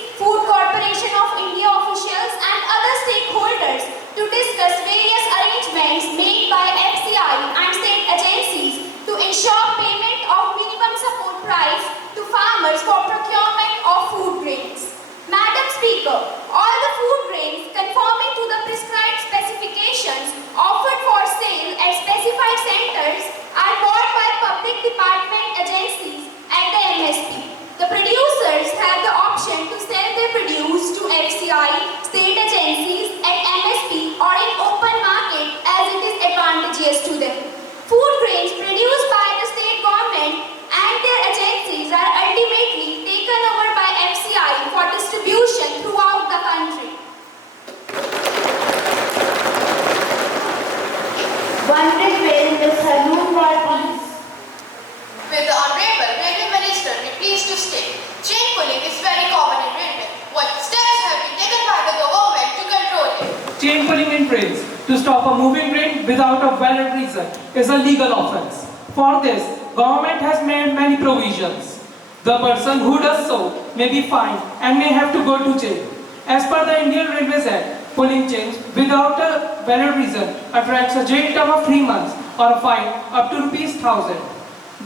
chain pulling in trains to stop a moving train without a valid reason is a legal offence. For this, government has made many provisions. The person who does so may be fined and may have to go to jail. As per the Indian Railways Act, pulling chains without a valid reason attracts a jail term of 3 months or a fine up to ₹1,000.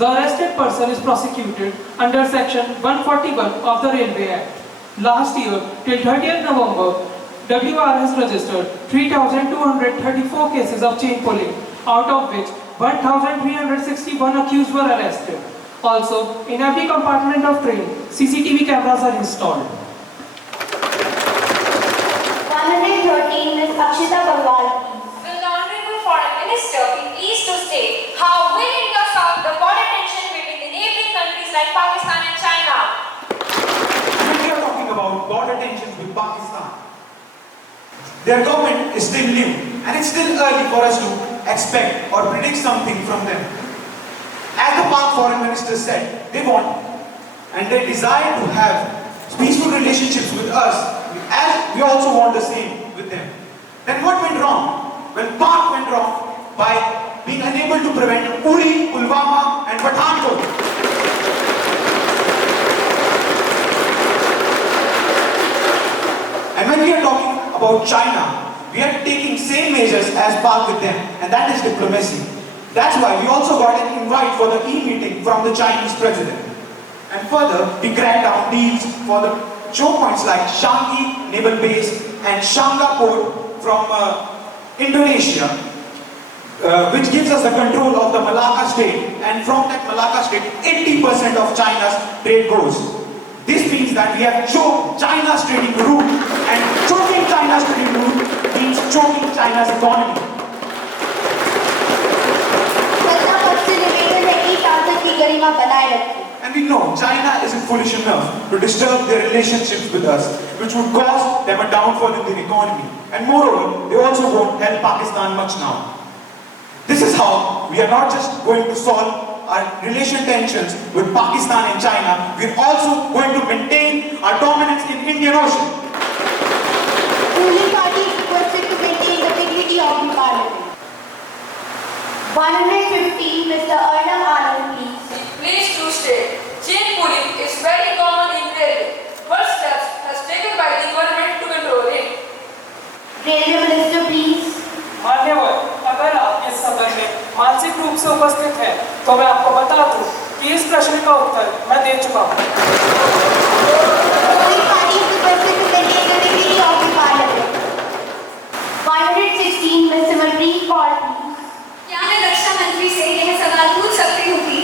The arrested person is prosecuted under section 141 of the Railway Act. Last year, till 30th November, WR has registered 3,234 cases of chain pulling, out of which 1,361 accused were arrested. Also, in every compartment of train, CCTV cameras are installed. 113, Ms. Akshita Bangal. Will the Honorable Foreign Minister be pleased to state how will India solve the border tension between the neighboring countries like Pakistan and China? We are talking about border tensions with Pakistan. Their government is still new and it's still early for us to expect or predict something from them. As the Pak Foreign Minister said, they want and they desire to have peaceful relationships with us, as we also want the same with them. Then what went wrong? Well, Pak went wrong by being unable to prevent Uri, Pulwama and Pathankot. And when we are talking about China, we are taking same measures as Pak with them, and that is diplomacy. That's why we also got an invite for the e-meeting from the Chinese president. And further, we cracked down deals for the choke points like Changi Naval Base and Shangha Port from Indonesia, which gives us the control of the Malacca state. And from that Malacca state, 80% of China's trade goes. This means that we have choked China's trading route, and choking China's trading route means choking China's economy. And we know China isn't foolish enough to disturb their relationships with us, which would cause them a downfall in their economy. And moreover, they also won't help Pakistan much now. This is how we are not just going to solve our relation tensions with Pakistan and China, we're also going to maintain our dominance in Indian Ocean. Ruling party is requested to maintain the dignity of the parliament. 115, Mr. Arnab Anand, please. Please to state, chain pulling is very common in railway. What steps has taken by the government to control it? Railway Minister, please. मान्यवर, अगर आप इस सदन में मानसिक रूप से उपस्थित हैं, तो मैं आपको बता दूं कि इस प्रश्न का उत्तर मैं दे चुका हूं। Ruling party is requested to maintain the dignity of the parliament. 116, Ms. Simranpreet Kaur, please. क्या मैं रक्षा मंत्री से यह सवाल पूछ सकती हूँ कि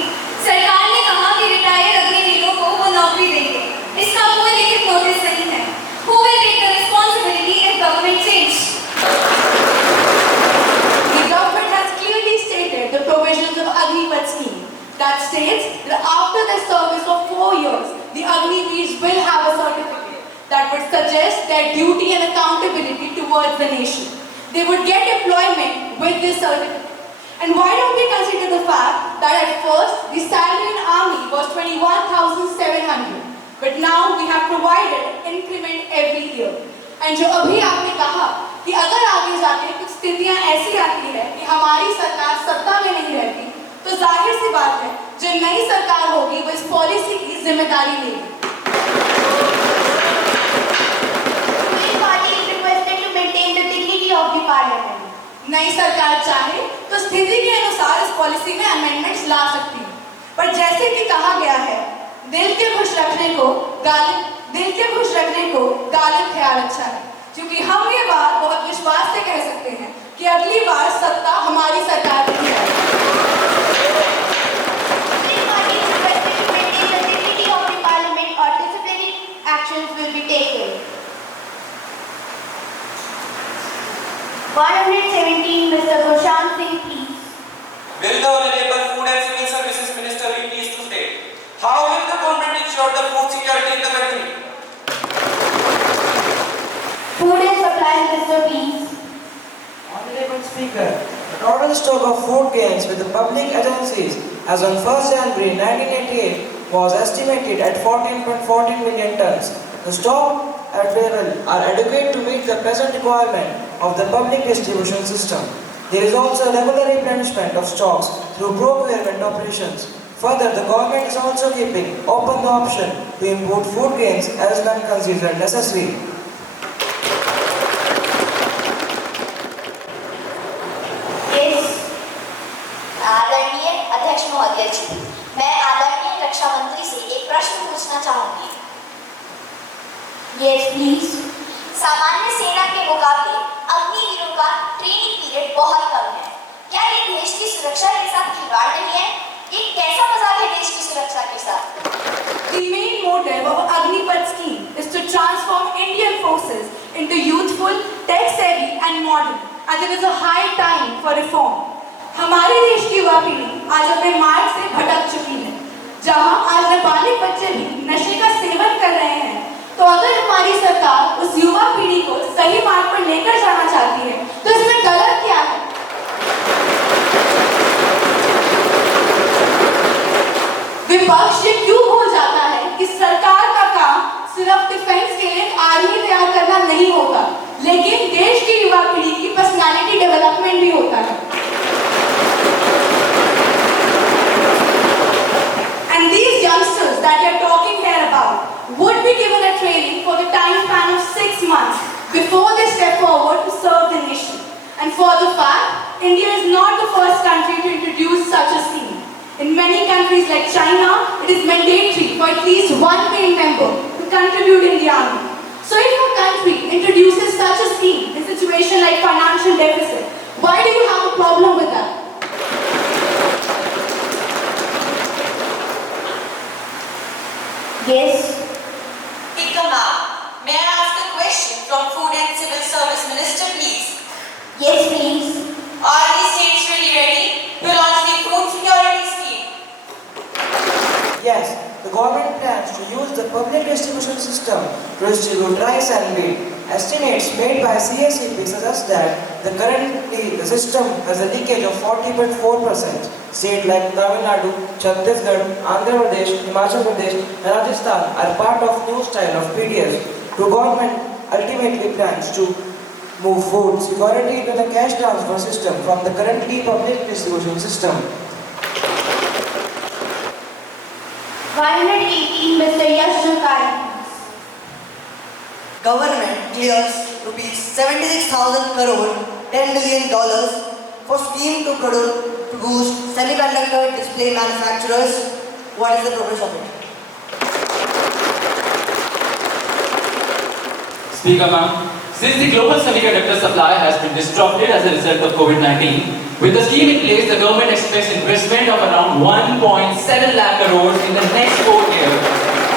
सरकार ने कहा कि रिटायर्ड अग्निवीरों को वो नौकरी देंगे, इसका कोई लिखित नोटिस नहीं है। Who will take the responsibility if government change? The government has clearly stated the provisions of Agniveer scheme that states that after the service of 4 years, the Agniveers will have a certificate that would suggest their duty and accountability towards the nation. They would get employment with this certificate. And why don't we consider the fact that at first the salary in army was 21,700, but now we have provided increment every year. And जो अभी आपने कहा कि अगर आगे जाके कुछ स्थितियां ऐसी आती है कि हमारी सरकार सत्ता में नहीं रहती, तो जाहिर सी बात है जो नई सरकार होगी वो इस पॉलिसी की जिम्मेदारी लेगी। Ruling party is requested to maintain the dignity of the parliament. नई सरकार चाहे तो स्थिति के अनुसार इस पॉलिसी में अमेंडमेंट्स ला सकती है, पर जैसे कि कहा गया है, दिल के खुश रखने को गालिब ख्याल अच्छा है, क्योंकि हम ये बात बहुत विश्वास से कह सकते हैं कि अगली बार सत्ता हमारी सरकार की है। Ruling party is requested to maintain the dignity of the parliament or disciplinary actions will be taken. 117, Mr. Prashant Singh, please. Will the Honorable Food and Civil Services Minister be pleased to state how will the government ensure the food security in the country? Food and Supply Minister, please. Honorable Speaker, the total stock of food grains with the public agencies as on 1st January 1988 was estimated at 14.14 million tons. The stock available are adequate to meet the present requirement of the public distribution system. There is also regular replenishment of stocks through procurement operations. Further, the government is also keeping open the option to import food grains as when considered necessary. आदरणीय अध्यक्ष महोदय जी, मैं आदरणीय रक्षा मंत्री से एक प्रश्न पूछना चाहूंगी। Yes please. सामान्य सेना के मुकाबले अग्निवीरों का ट्रेनिंग पीरियड बहुत कम है। क्या ये देश की सुरक्षा के साथ खिलवाड़ नहीं है? ये कैसा मजाक है देश की सुरक्षा के साथ? The main motive of Agnipath scheme is to transform Indian forces into youthful, tech-savvy and modern, and it is a high time for reform. हमारे देश की युवा पीढ़ी आज अपने मार्ग से भटक चुकी है। जहां आज नाबालिग बच्चे भी नशे का सेवन कर रहे हैं, तो अगर हमारी सरकार उस युवा पीढ़ी को सही मार्ग पर लेकर जाना चाहती है, तो इसमें गलत क्या है? विपक्ष ये क्यों भूल जाता है कि सरकार का काम सिर्फ डिफेंस के लिए आर्मी तैयार करना नहीं होगा, लेकिन देश की युवा पीढ़ी की पर्सनालिटी डेवलपमेंट भी होता है। And these youngsters that you're talking here about would be given a training for the time span of 6 months before they step forward to serve the nation. And for the fact, India is not the first country to introduce such a scheme. In many countries like China, it is mandatory for at least one paying member to contribute in the army. So if a country introduces such a scheme in a situation like financial deficit, why do you have a problem with that? Yes. Ikama, may I ask a question from Food and Civil Service Minister, please? Yes, please. Are the states really ready to launch the food security scheme? Yes, the government plans to use the public distribution system to distribute rice and wheat. Estimates made by CSEP suggest that currently the system has a leakage of 40.4%. States like Tamil Nadu, Chhattisgarh, Andhra Pradesh, Himachal Pradesh and Rajasthan are part of new style of PDS. The government ultimately plans to move food security into the cash transfer system from the currently public distribution system. 118, Mr. Yash Jonkari. Government clears rupees 76,000 crore, $10 million for scheme to boost semiconductor display manufacturers. What is the progress of it? Speaker ma'am, since the global semiconductor supply has been disrupted as a result of COVID-19, with the scheme in place, the government expects investment of around 1.7 lakh crores in the next 4 years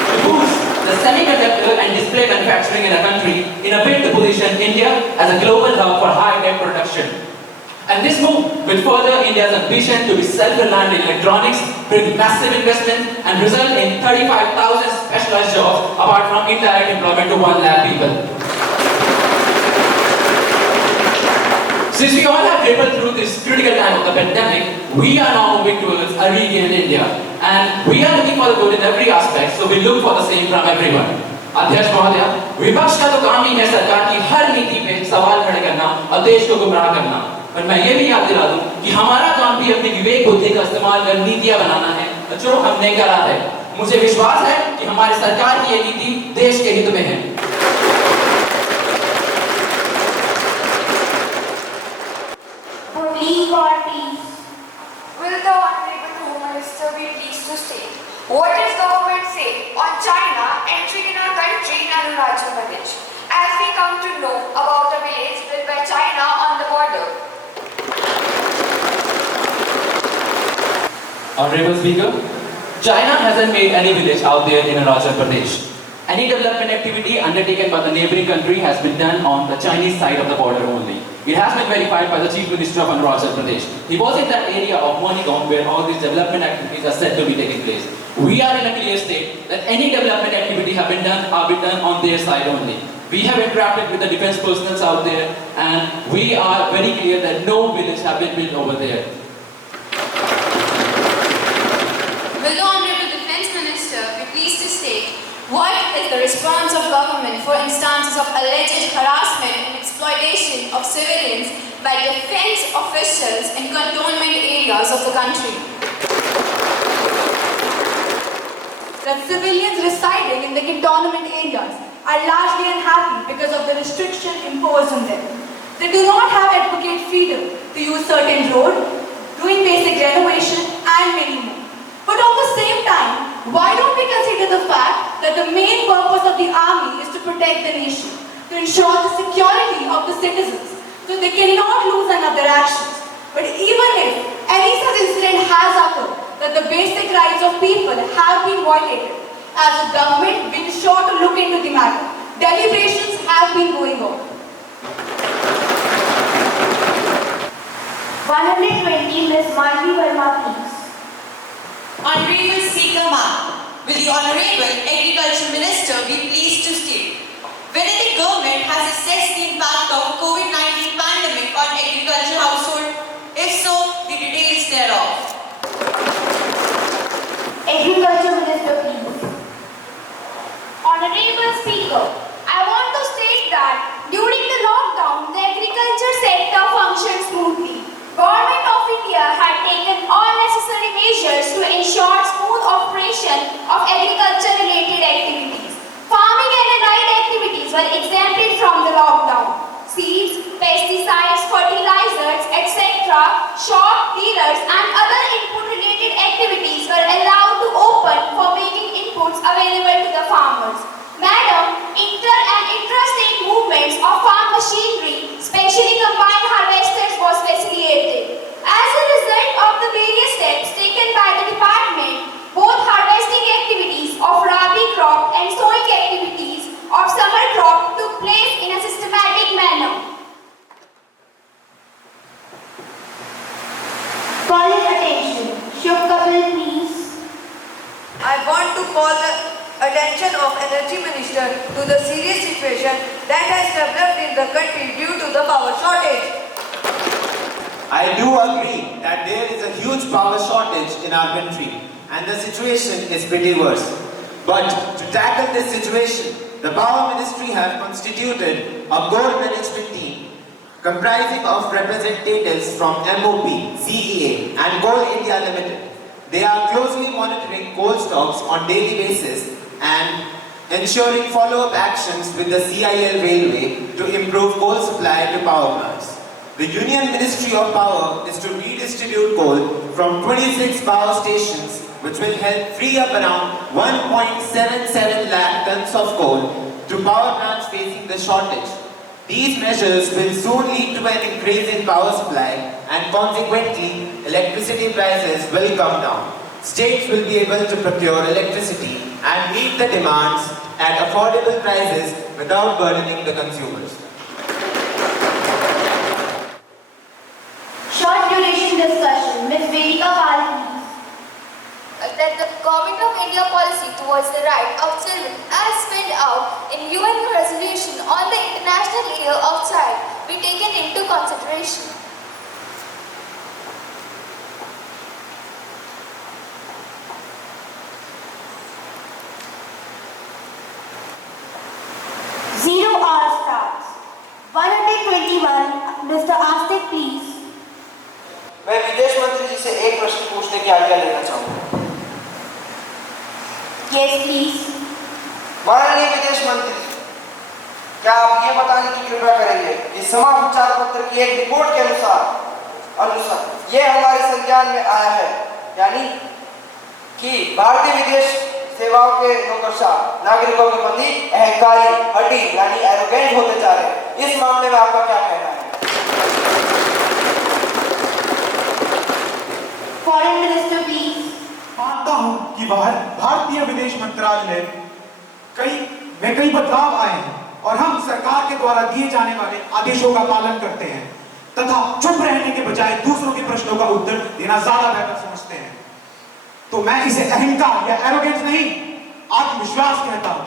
to boost the semiconductor and display manufacturing in the country in a bid to position India as a global hub for high-tech production. And this move will further India's ambition to be self-reliant in electronics, bring massive investment and result in 35,000 specialized jobs apart from indirect employment to 1 lakh people. Since we all have grappled through this critical time of the pandemic, we are now moving towards a regained India. And we are looking for the good in every aspect, so we look for the same from everyone. अध्यक्ष महोदय, विपक्ष का तो काम ही है सरकार की हर नीति पे सवाल खड़े करना और देश को गुमराह करना। पर मैं ये भी याद दिला दूं कि हमारा काम भी अपनी विवेक बुद्धि का इस्तेमाल कर नीतियां बनाना है, जो हमने करा है। मुझे विश्वास है कि हमारी सरकार की ये नीति देश के हित में है। Will the Honorable Home Minister be pleased to state what does government say on China entering in our country in Arunachal Pradesh, as we come to know about a village built by China on the border? Honorable Speaker, China hasn't made any village out there in Arunachal Pradesh. Any development activity undertaken by the neighboring country has been done on the Chinese side of the border only. It has been verified by the Chief Minister of Arunachal Pradesh. He was in that area of Monigong where all these development activities are said to be taking place. We are in a clear state that any development activity have been done on their side only. We have interacted with the defense personnel out there and we are very clear that no village have been built over there. Will the Honorable Defence Minister be pleased to state What is the response of government for instances of alleged harassment and exploitation of civilians by defense officials in cantonment areas of the country? That civilians residing in the cantonment areas are largely unhappy because of the restriction imposed on them. They do not have adequate freedom to use certain roads, doing basic renovation and many more. But at the same time, why don't we consider the fact that the main purpose of the army is to protect the nation, to ensure the security of the citizens, so they cannot lose another actions. But even if any such incident has occurred, that the basic rights of people have been violated, as a government been sure to look into the matter. Deliberations have been going on. 120, Ms. Manvi Verma, please. Honorable Speaker Ma'am, will the Honorable Agriculture Minister be pleased to state whether the government has assessed the impact of COVID-19 pandemic on agriculture household? If so, the details thereof. Agriculture Minister, please. Honorable Speaker, I want to state that during the lockdown, the agriculture sector functioned smoothly. Government of India had taken all necessary measures to ensure smooth operation of agriculture-related activities. Farming and allied activities were exempted from the lockdown. Seeds, pesticides, fertilizers, etc., shop, dealers and other input-related activities were allowed to open for making inputs available to the farmers. Madam, inter- and intrastate movements of farm machinery, especially combined harvesters, was facilitated. As a result of the various steps taken by the department, both harvesting activities of Rabi crop and sowing activities of summer crop took place in a systematic manner. Calling attention. Shubh Kapil, please. I want to call the attention of Energy Minister to the serious situation that has developed in the country due to the power shortage. I do agree that there is a huge power shortage in our country and the situation is pretty worse. But to tackle this situation, the Power Ministry has constituted a Kaur management team comprising of representatives from MOP, CEA and Coal India Limited. They are closely monitoring coal stocks on daily basis and ensuring follow-up actions with the CIL railway to improve coal supply to power plants. The Union Ministry of Power is to redistribute coal from 26 power stations, which will help free up around 1.77 lakh tons of coal to power plants facing the shortage. These measures will soon lead to an increase in power supply and consequently electricity prices will come down. States will be able to procure electricity and meet the demands at affordable prices without burdening the consumers. Short duration discussion. Ms. Vedika Pal, please. That the Government of India policy towards the right of children as spelled out in UN resolution on the International Year of Child be taken into consideration. Zero hour starts. 121, Mr. Astik, please. मैं विदेश मंत्री जी से एक प्रश्न पूछने की आज्ञा लेना चाहूँगा। Yes, please. माननीय विदेश मंत्री, क्या आप ये बताने की कृपा करेंगे कि समाचार पत्र की एक रिपोर्ट के अनुसार ये हमारे संज्ञान में आया है, यानी कि भारतीय विदेश सेवाओं के नौकरशाह नागरिकों के प्रति अहंकारी, हठी यानी एरोगेंट होते जा रहे हैं। इस मामले में आपका क्या कहना है? Foreign Minister, please. मानता हूं कि भारतीय विदेश मंत्रालय में कई बदलाव आए हैं और हम सरकार के द्वारा दिए जाने वाले आदेशों का पालन करते हैं तथा चुप रहने के बजाय दूसरों के प्रश्नों का उत्तर देना ज्यादा बेहतर समझते हैं। तो मैं इसे अहंकार या एरोगेंस नहीं, आत्मविश्वास कहता हूं।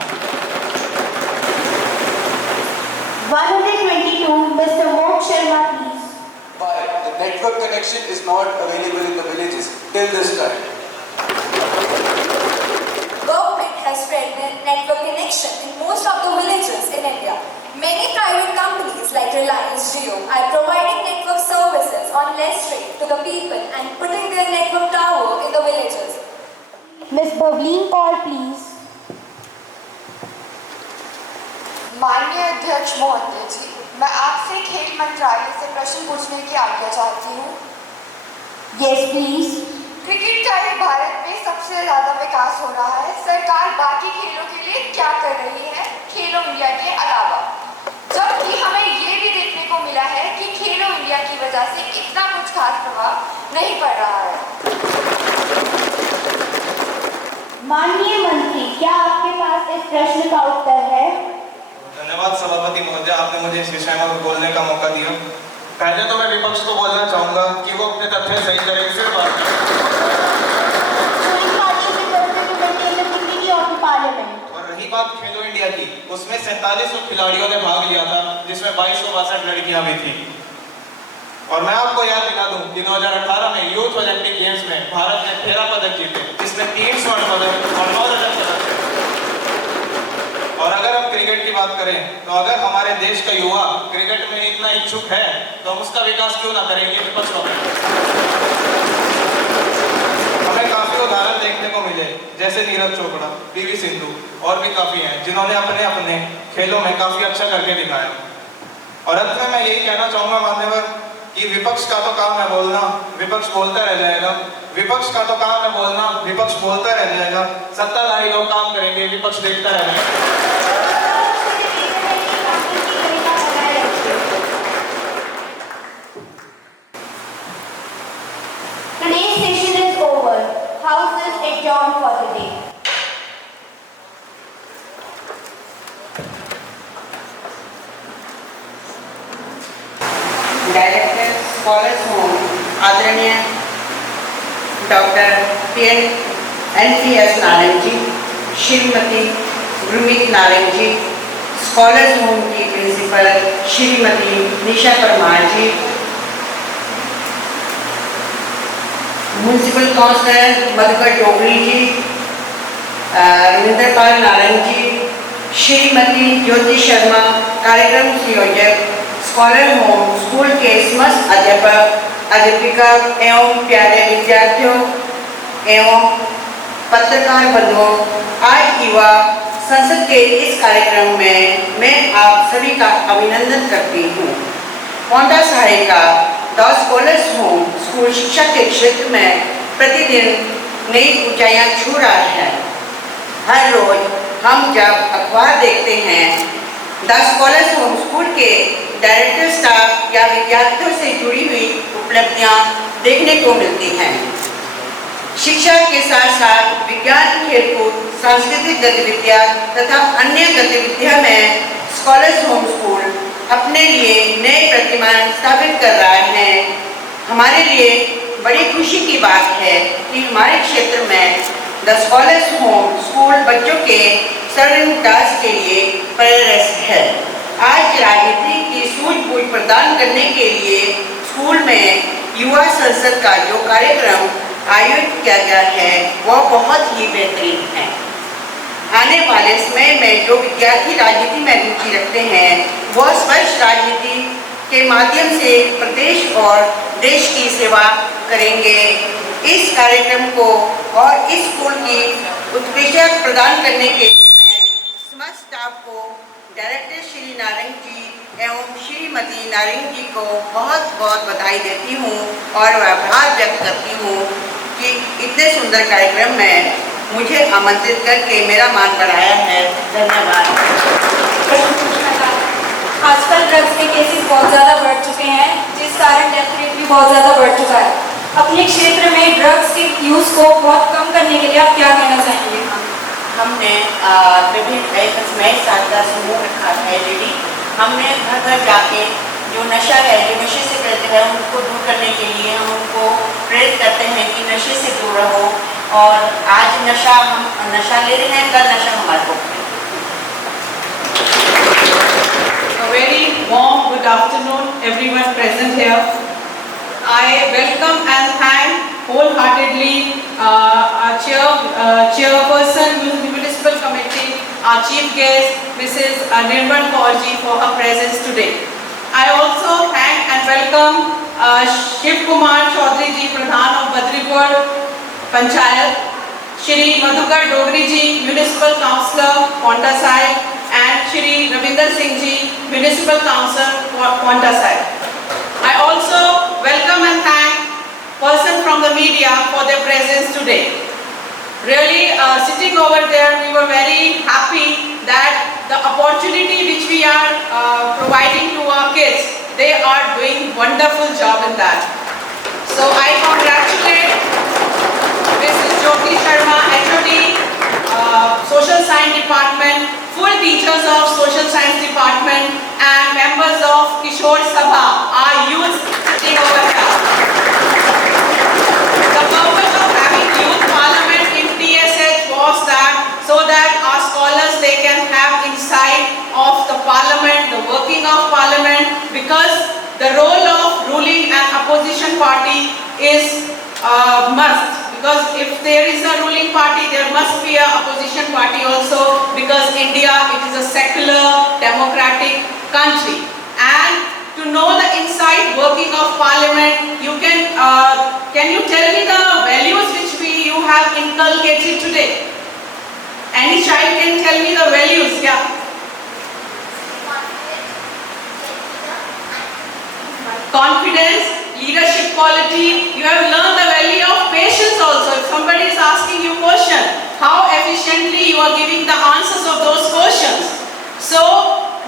122, Mr. Moksh Sharma, please. But the network connection is not available in the villages till this time. Government has widespread network connection in most of the villages in India. Many private companies like Reliance Jio are providing network services on less rate to the people and putting their network tower in the villages. Miss Bhavleen Kaur, please. माननीय अध्यक्ष महोदय जी, मैं आपसे खेल मंत्रालय से प्रश्न पूछने की आज्ञा चाहती हूँ। Yes, please. क्रिकेट का ही भारत में सबसे ज्यादा विकास हो रहा है। सरकार बाकी खेलों के लिए क्या कर रही है खेलो इंडिया के अलावा, जबकि हमें ये भी देखने को मिला है कि खेलो इंडिया की वजह से इतना कुछ खास प्रभाव नहीं पड़ रहा है। माननीय मंत्री, क्या आपके पास इस प्रश्न का उत्तर है? धन्यवाद सभापति महोदय, आपने मुझे इस विषय में बोलने का मौका दिया। पहले तो मैं विपक्ष को बोलना चाहूंगा कि वो अपने तथ्य सही करें, फिर बात और रही बात खेलो इंडिया की, उसमें 47 खिलाड़ियों ने भाग लिया था, जिसमें 2262 लड़कियां भी थी। और मैं आपको याद दिला दूं कि 2018 में यूथ ओलंपिक गेम्स में भारत ने 13 पदक जीते, जिसमें 3 स्वर्ण पदक और 9 रजत पदक थे। और अगर हम क्रिकेट की बात करें तो अगर हमारे देश का युवा क्रिकेट में इतना इच्छुक है तो हम उसका विकास क्यों ना करेंगे विपक्ष को। हमें काफी उदाहरण देखने को मिले, जैसे नीरज चोपड़ा, पीवी सिंधु और भी काफी हैं जिन्होंने अपने अपने खेलों में काफी अच्छा करके दिखाया। और अंत में मैं यही कहना चाहूंगा मान्यवर कि विपक्ष का तो काम है बोलना, विपक्ष बोलता रह जाएगा। विपक्ष का तो काम है बोलना, विपक्ष बोलता रह जाएगा। सत्ताधारी लोग काम करेंगे, विपक्ष देखता रह जाएगा। Today's session is over. House is adjourned for the day. Director, Scholars Home, आदरणीय doctor NPS Narayan ji, Shrimati Gurmeet Narayan ji, scholars home की प्रिंसिपल श्रीमती निशा परमार जी, म्यूनिसिपल काउंसलर मधुकर डोगरी जी, रविंदर नारायण जी, श्रीमती ज्योति शर्मा, कार्यक्रम संयोजक, स्कॉलर होम स्कूल के समस्त अध्यापक, अध्यापिका एवं प्यारे विद्यार्थियों एवं पत्रकार बंधुओं, आज युवा संसद के इस कार्यक्रम में मैं आप सभी का अभिनंदन करती हूँ। पौंटा साहिब का द स्कॉलर्स होम स्कूल शिक्षा के क्षेत्र में प्रतिदिन नई ऊंचाइयां छू रहा है। हर रोज हम जब अखबार देखते हैं, द स्कॉलर्स होम स्कूल के डायरेक्टर स्टाफ या विद्यार्थियों से जुड़ी हुई उपलब्धियां देखने को मिलती हैं। शिक्षा के साथ साथ विज्ञान, खेलकूद, सांस्कृतिक गतिविधियां तथा अन्य गतिविधियों में स्कॉलर्स होम स्कूल अपने लिए नए प्रतिमान स्थापित कर रहा है। हमारे लिए बड़ी खुशी की बात है कि हमारे क्षेत्र में द स्कॉलर्स होम स्कूल बच्चों के सर्वांगीण विकास के लिए प्रयास है। आज राजनीति की सूझबूझ प्रदान करने के लिए स्कूल में युवा संसद का जो कार्यक्रम आयोजित किया गया है वह बहुत ही बेहतरीन है। आने वाले समय में जो विद्यार्थी राजनीति में रुचि रखते हैं वह स्वच्छ राजनीति के माध्यम से प्रदेश और देश की सेवा करेंगे। इस कार्यक्रम को और इस स्कूल की उत्कृष्टता प्रदान करने के लिए मैं समस्त स्टाफ को, डायरेक्टर श्री नारायण जी एवं श्रीमती नारायण जी को बहुत बहुत बधाई देती हूँ और आभार व्यक्त करती हूँ कि इतने सुंदर कार्यक्रम में मुझे आमंत्रित करके मेरा मान बढ़ाया है। धन्यवाद। आजकल ड्रग्स के केसेस बहुत ज़्यादा बढ़ चुके हैं, जिस कारण डेथ रेट भी बहुत ज़्यादा बढ़ चुका है। अपने क्षेत्र में ड्रग्स के यूज़ को बहुत कम करने के लिए आप क्या कहना चाहेंगे? हमने विभिन्न एक नए साल का समूह रखा है लेडी। हमने घर घर जाके जो नशा है, जो नशे से पीड़ित है, उनको दूर करने के लिए हम उनको प्रेरित करते हैं कि नशे से दूर रहो। और आज हम नशा ले रहे हैं, कल नशा हमारे को। A very warm good afternoon everyone present here. I welcome and thank wholeheartedly our Chairperson Municipal Committee, our Chief Guest, Mrs. Nirmal for her presence today. I also thank and welcome Choudhary Pradhan of Badripur Panchayat, Shri Madhukar Dogri ji, Municipal Councillor, Paonta Sahib, and Shri Ravinder Singh, Municipal Councillor, Paonta Sahib. I also welcome and thank persons from the media for their presence today. Really, sitting over there, we were very happy that the opportunity which we are providing to our kids, they are doing wonderful job in that. So I congratulate Mrs. Jyoti Sharma, HOD, Social Science Department, full teachers of Social Science Department, and members of Kishore Sabha, our youth sitting over here. The purpose of having Youth Parliament in TSH was so that our scholars, they can have insight of the Parliament, the working of Parliament, because the role of ruling and opposition party is must. Because if there is a ruling party, there must be an opposition party also, because India, it is a secular, democratic country. And to know the inside working of Parliament, you can you tell me the values which you have inculcated today? Any child can tell me the values, yeah. Confidence, leadership quality, you have learned the value of patience also. If somebody is asking you a question, how efficiently you are giving the answers of those questions. So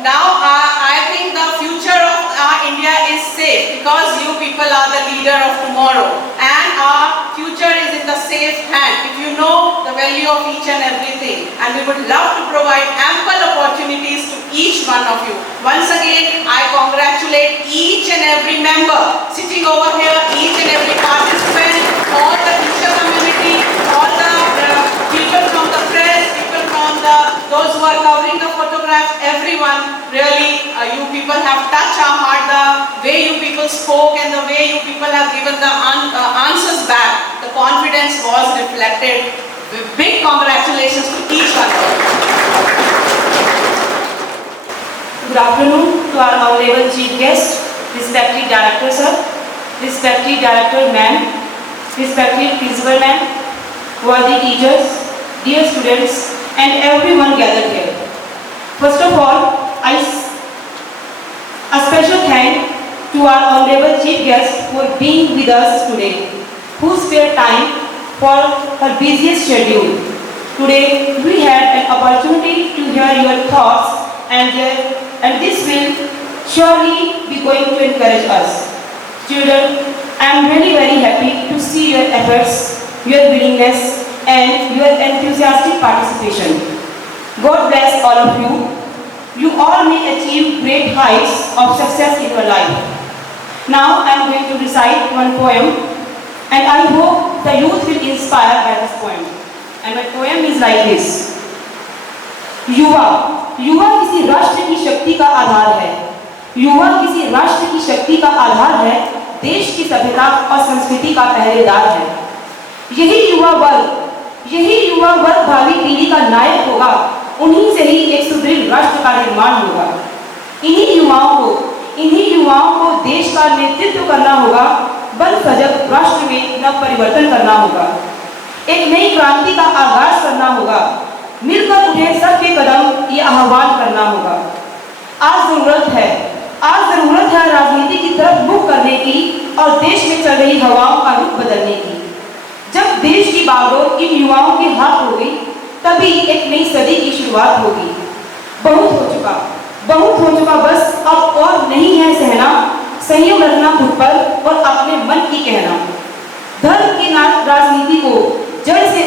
now I think the future of our India is safe, because you people are the leader of tomorrow, and our future is in the safe hand if you know the value of each and everything. And we would love to provide ample opportunities to each one of you. Once again, I congratulate each and every member sitting over here, each and every participant, all the teacher community, all the people from the press, people from those who are covering the photographs, everyone. Really, you people have touched our heart, the way you people spoke and the way you people have given the answers back. The confidence was reflected. Big congratulations to each one of you. Good afternoon to our honorable chief guest, respected director sir, respected director ma'am, respected principal ma'am, worthy teachers, dear students, and everyone gathered here. First of all, a special thank to our honorable chief guest for being with us today, who spared time for her busiest schedule. Today, we had an opportunity to hear your thoughts, and this will surely be going to encourage us. Children, I am really very happy to see your efforts, your willingness, and your enthusiastic participation. God bless all of you. You all may achieve great heights of success in your life. Now I am going to recite one poem, and I hope the youth will be inspired by this poem. And my poem is like this. युवा किसी राष्ट्र की शक्ति का आधार है। युवा किसी राष्ट्र की शक्ति का आधार है, देश की सभ्यता और संस्कृति का पहरेदार है। यही युवा वर्ग भावी पीढ़ी का नायक होगा। उन्हीं से ही एक सुदृढ़ राष्ट्र का निर्माण होगा। इन्हीं युवाओं को देश का नेतृत्व करना होगा। बल सजग राष्ट्र में नव परिवर्तन करना होगा। एक नई क्रांति का आगाज करना होगा। मिलकर उठे सबके कदम, ये आह्वान करना होगा। आज जरूरत है राजनीति की तरफ मुख करने की और देश में चल रही हवाओं का रुख बदलने की। जब देश की बागडोर इन युवाओं के हाथ होगी, तभी एक नई सदी की शुरुआत होगी। बहुत हो चुका, बस अब और नहीं है सहना। संयम रखना खुद पर और अपने मन की कहना। धर्म की राजनीति को जड़ से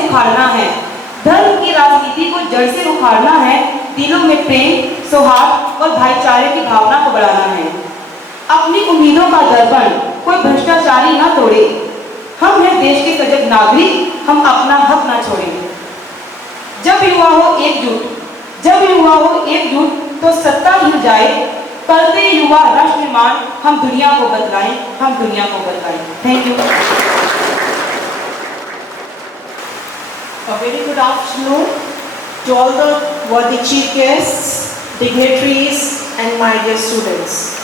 उखाड़ना है। दिलों में प्रेम, सौहार्द और भाईचारे की भावना को बढ़ाना है। अपनी उम्मीदों का दर्पण कोई भ्रष्टाचारी न तोड़े। हम हैं देश के सजग नागरिक, हम अपना हक न छोड़ें। जब युवा हो एकजुट तो सत्ता हिल जाए। करते युवा राष्ट्र निर्माण, हम दुनिया को बदलाएं। Thank you. A very good afternoon to all the worthy chief guests, dignitaries and my dear students.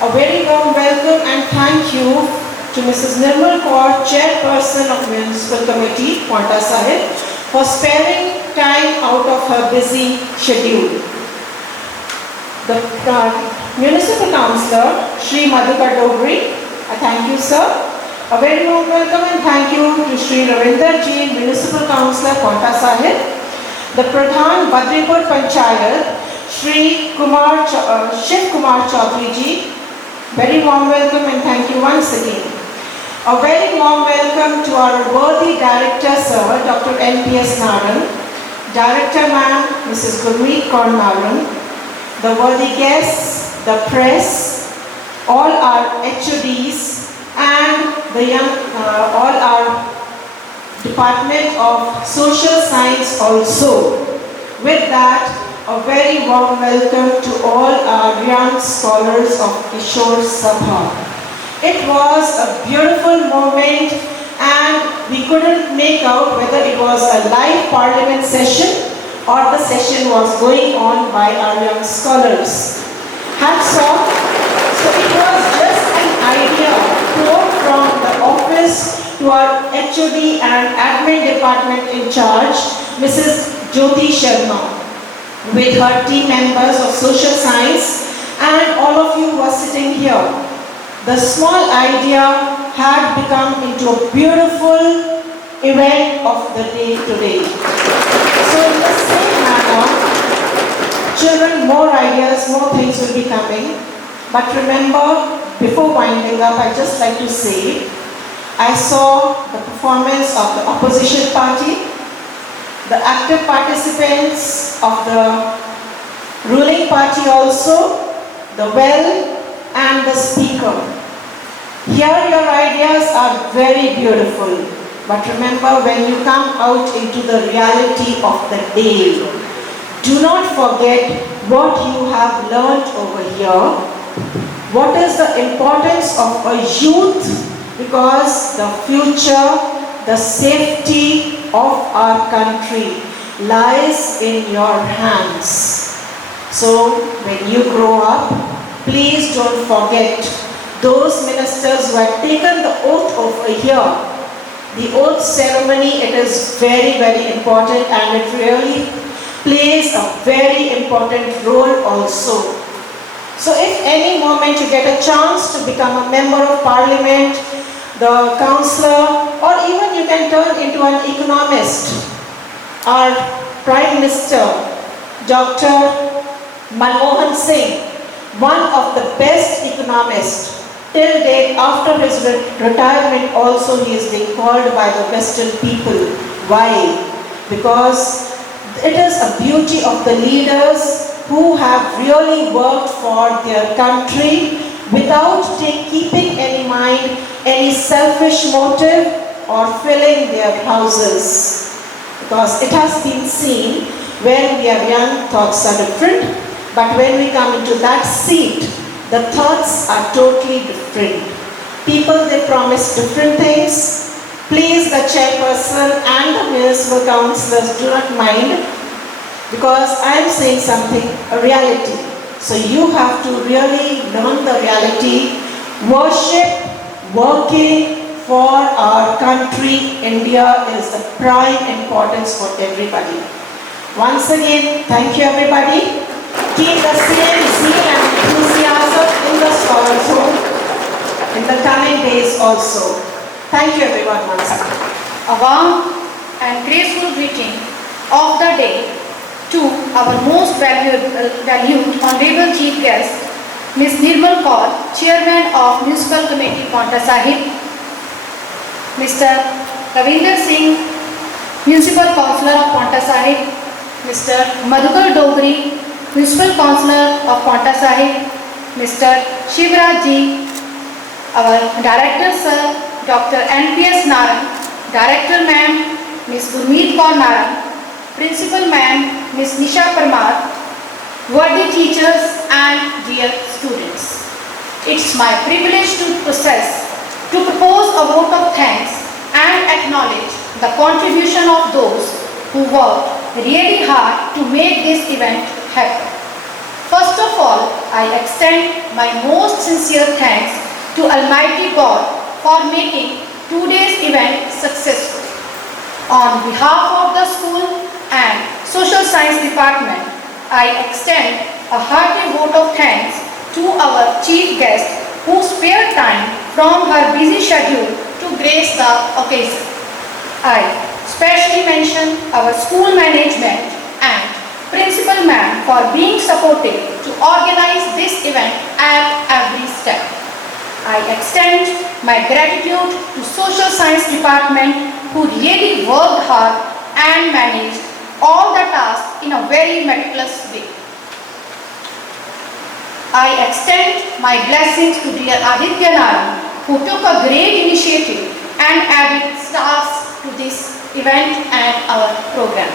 A very warm welcome and thank you to Mrs. Nirmal Kaur, Chairperson of Municipal Committee, Paonta Sahib, for sparing time out of her busy schedule. The Municipal Councillor, Shri Madhukar Dogri, I thank you sir. A very warm welcome and thank you to Shri Ravinder ji, Municipal Councillor, Paonta Sahib. The Pradhan Badripur Panchayat, Shri Shiv Kumar Choudhary ji, very warm welcome and thank you once again. A very warm welcome to our worthy Director Sir, Dr. NPS Naran, Director Ma'am, Mrs. Kaur Naran, the worthy guests, the press, all our HODs, and the all our Department of Social Science also. With that, a very warm welcome to all our young scholars of Kishore Sabha. It was a beautiful moment and we couldn't make out whether it was a live parliament session or the session was going on by our young scholars. Hats off. So it was just an idea poured from the office to our HOD and admin department in charge, Mrs. Jyoti Sharma, with her team members of social science and all of you who are sitting here. The small idea had become into a beautiful event of the day today. So in the same manner, children, more ideas, more things will be coming. But remember, before winding up, I'd just like to say, I saw the performance of the opposition party, the active participants of the ruling party also, the well and the speaker. Here your ideas are very beautiful, but remember when you come out into the reality of the day, do not forget what you have learned over here. What is the importance of a youth? Because the future, the safety of our country lies in your hands. So when you grow up, please don't forget those ministers who had taken the oath over here. The oath ceremony, it is very, very important and it really plays a very important role also. So if any moment you get a chance to become a member of parliament, the councillor, or even you can turn into an economist. Our Prime Minister, Dr. Manmohan Singh, one of the best economists, till date after his retirement also he is being called by the Western people. Why? Because it is a beauty of the leaders who have really worked for their country without keeping in mind any selfish motive or filling their houses. Because it has been seen when we are young, thoughts are different, but when we come into that seat, the thoughts are totally different. People, they promise different things. Please, the chairperson and the municipal councillors do not mind, because I am saying something, a reality. So you have to really learn the reality, worship, working for our country. India is the prime importance for everybody. Once again, thank you everybody. Keep the same zeal and enthusiasm in the scholars' home in the coming days also. Thank you everyone once again. A warm and graceful greeting of the day to our most valued Honorable Chief Guest, Ms. Nirmal Kaur, Chairman of Municipal Committee, Paonta Sahib, Mr. Ravinder Singh, Municipal Councillor of Paonta Sahib, Mr. Madhukar Dogri, Municipal Councillor of Paonta Sahib, Mr. Shivraj ji, our Director Sir, Dr. NPS Naran, Director Ma'am, Ms. Kaur Naran, Principal Ma'am, Ms. Nisha Parmar, worthy teachers and dear students. It's my privilege to propose a vote of thanks and acknowledge the contribution of those who worked really hard to make this event happen. First of all, I extend my most sincere thanks to Almighty God for making today's event successful. On behalf of the school and Social Science Department, I extend a hearty vote of thanks to our chief guest who spared time from her busy schedule to grace the occasion. I specially mention our school management and principal ma'am for being supportive to organize this event at every step. I extend my gratitude to Social Science Department who really worked hard and managed all the tasks in a very meticulous way. I extend my blessings to dear Aditya Naran who took a great initiative and added stars to this event and our program.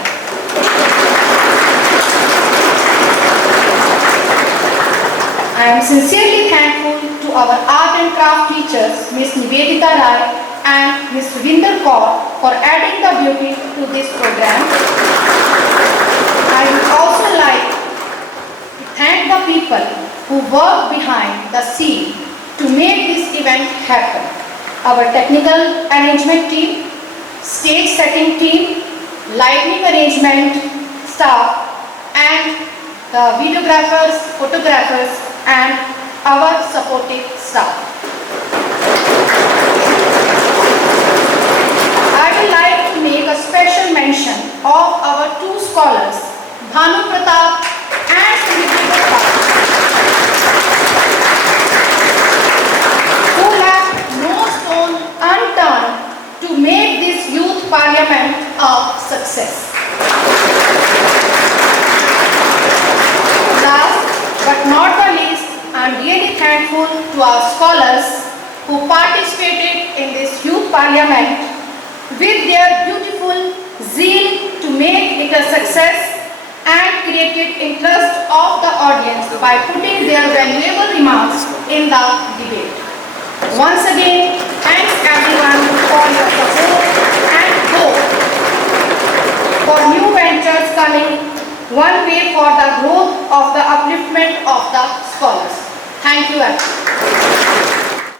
I am sincerely thankful to our art and craft teachers, Ms. Nivedita Rai and Ms. Ravinder Kaur for adding the beauty to this program. I would also like to thank the people who work behind the scene to make this event happen. Our technical arrangement team, stage setting team, lighting arrangement staff, and the videographers, photographers, and our supportive staff. I would like to make a special mention of our two scholars, Bhanu Pratap and Sumitra Pratap, who left no stone unturned to make this youth parliament a success. Last but not the least, I am really thankful to our scholars who participated in this youth parliament with their beautiful zeal to make it a success and created interest of the audience by putting their valuable remarks in the debate. Once again, thanks everyone for your support and hope for new ventures coming one way for the growth of the upliftment of the scholars. Thank you everyone.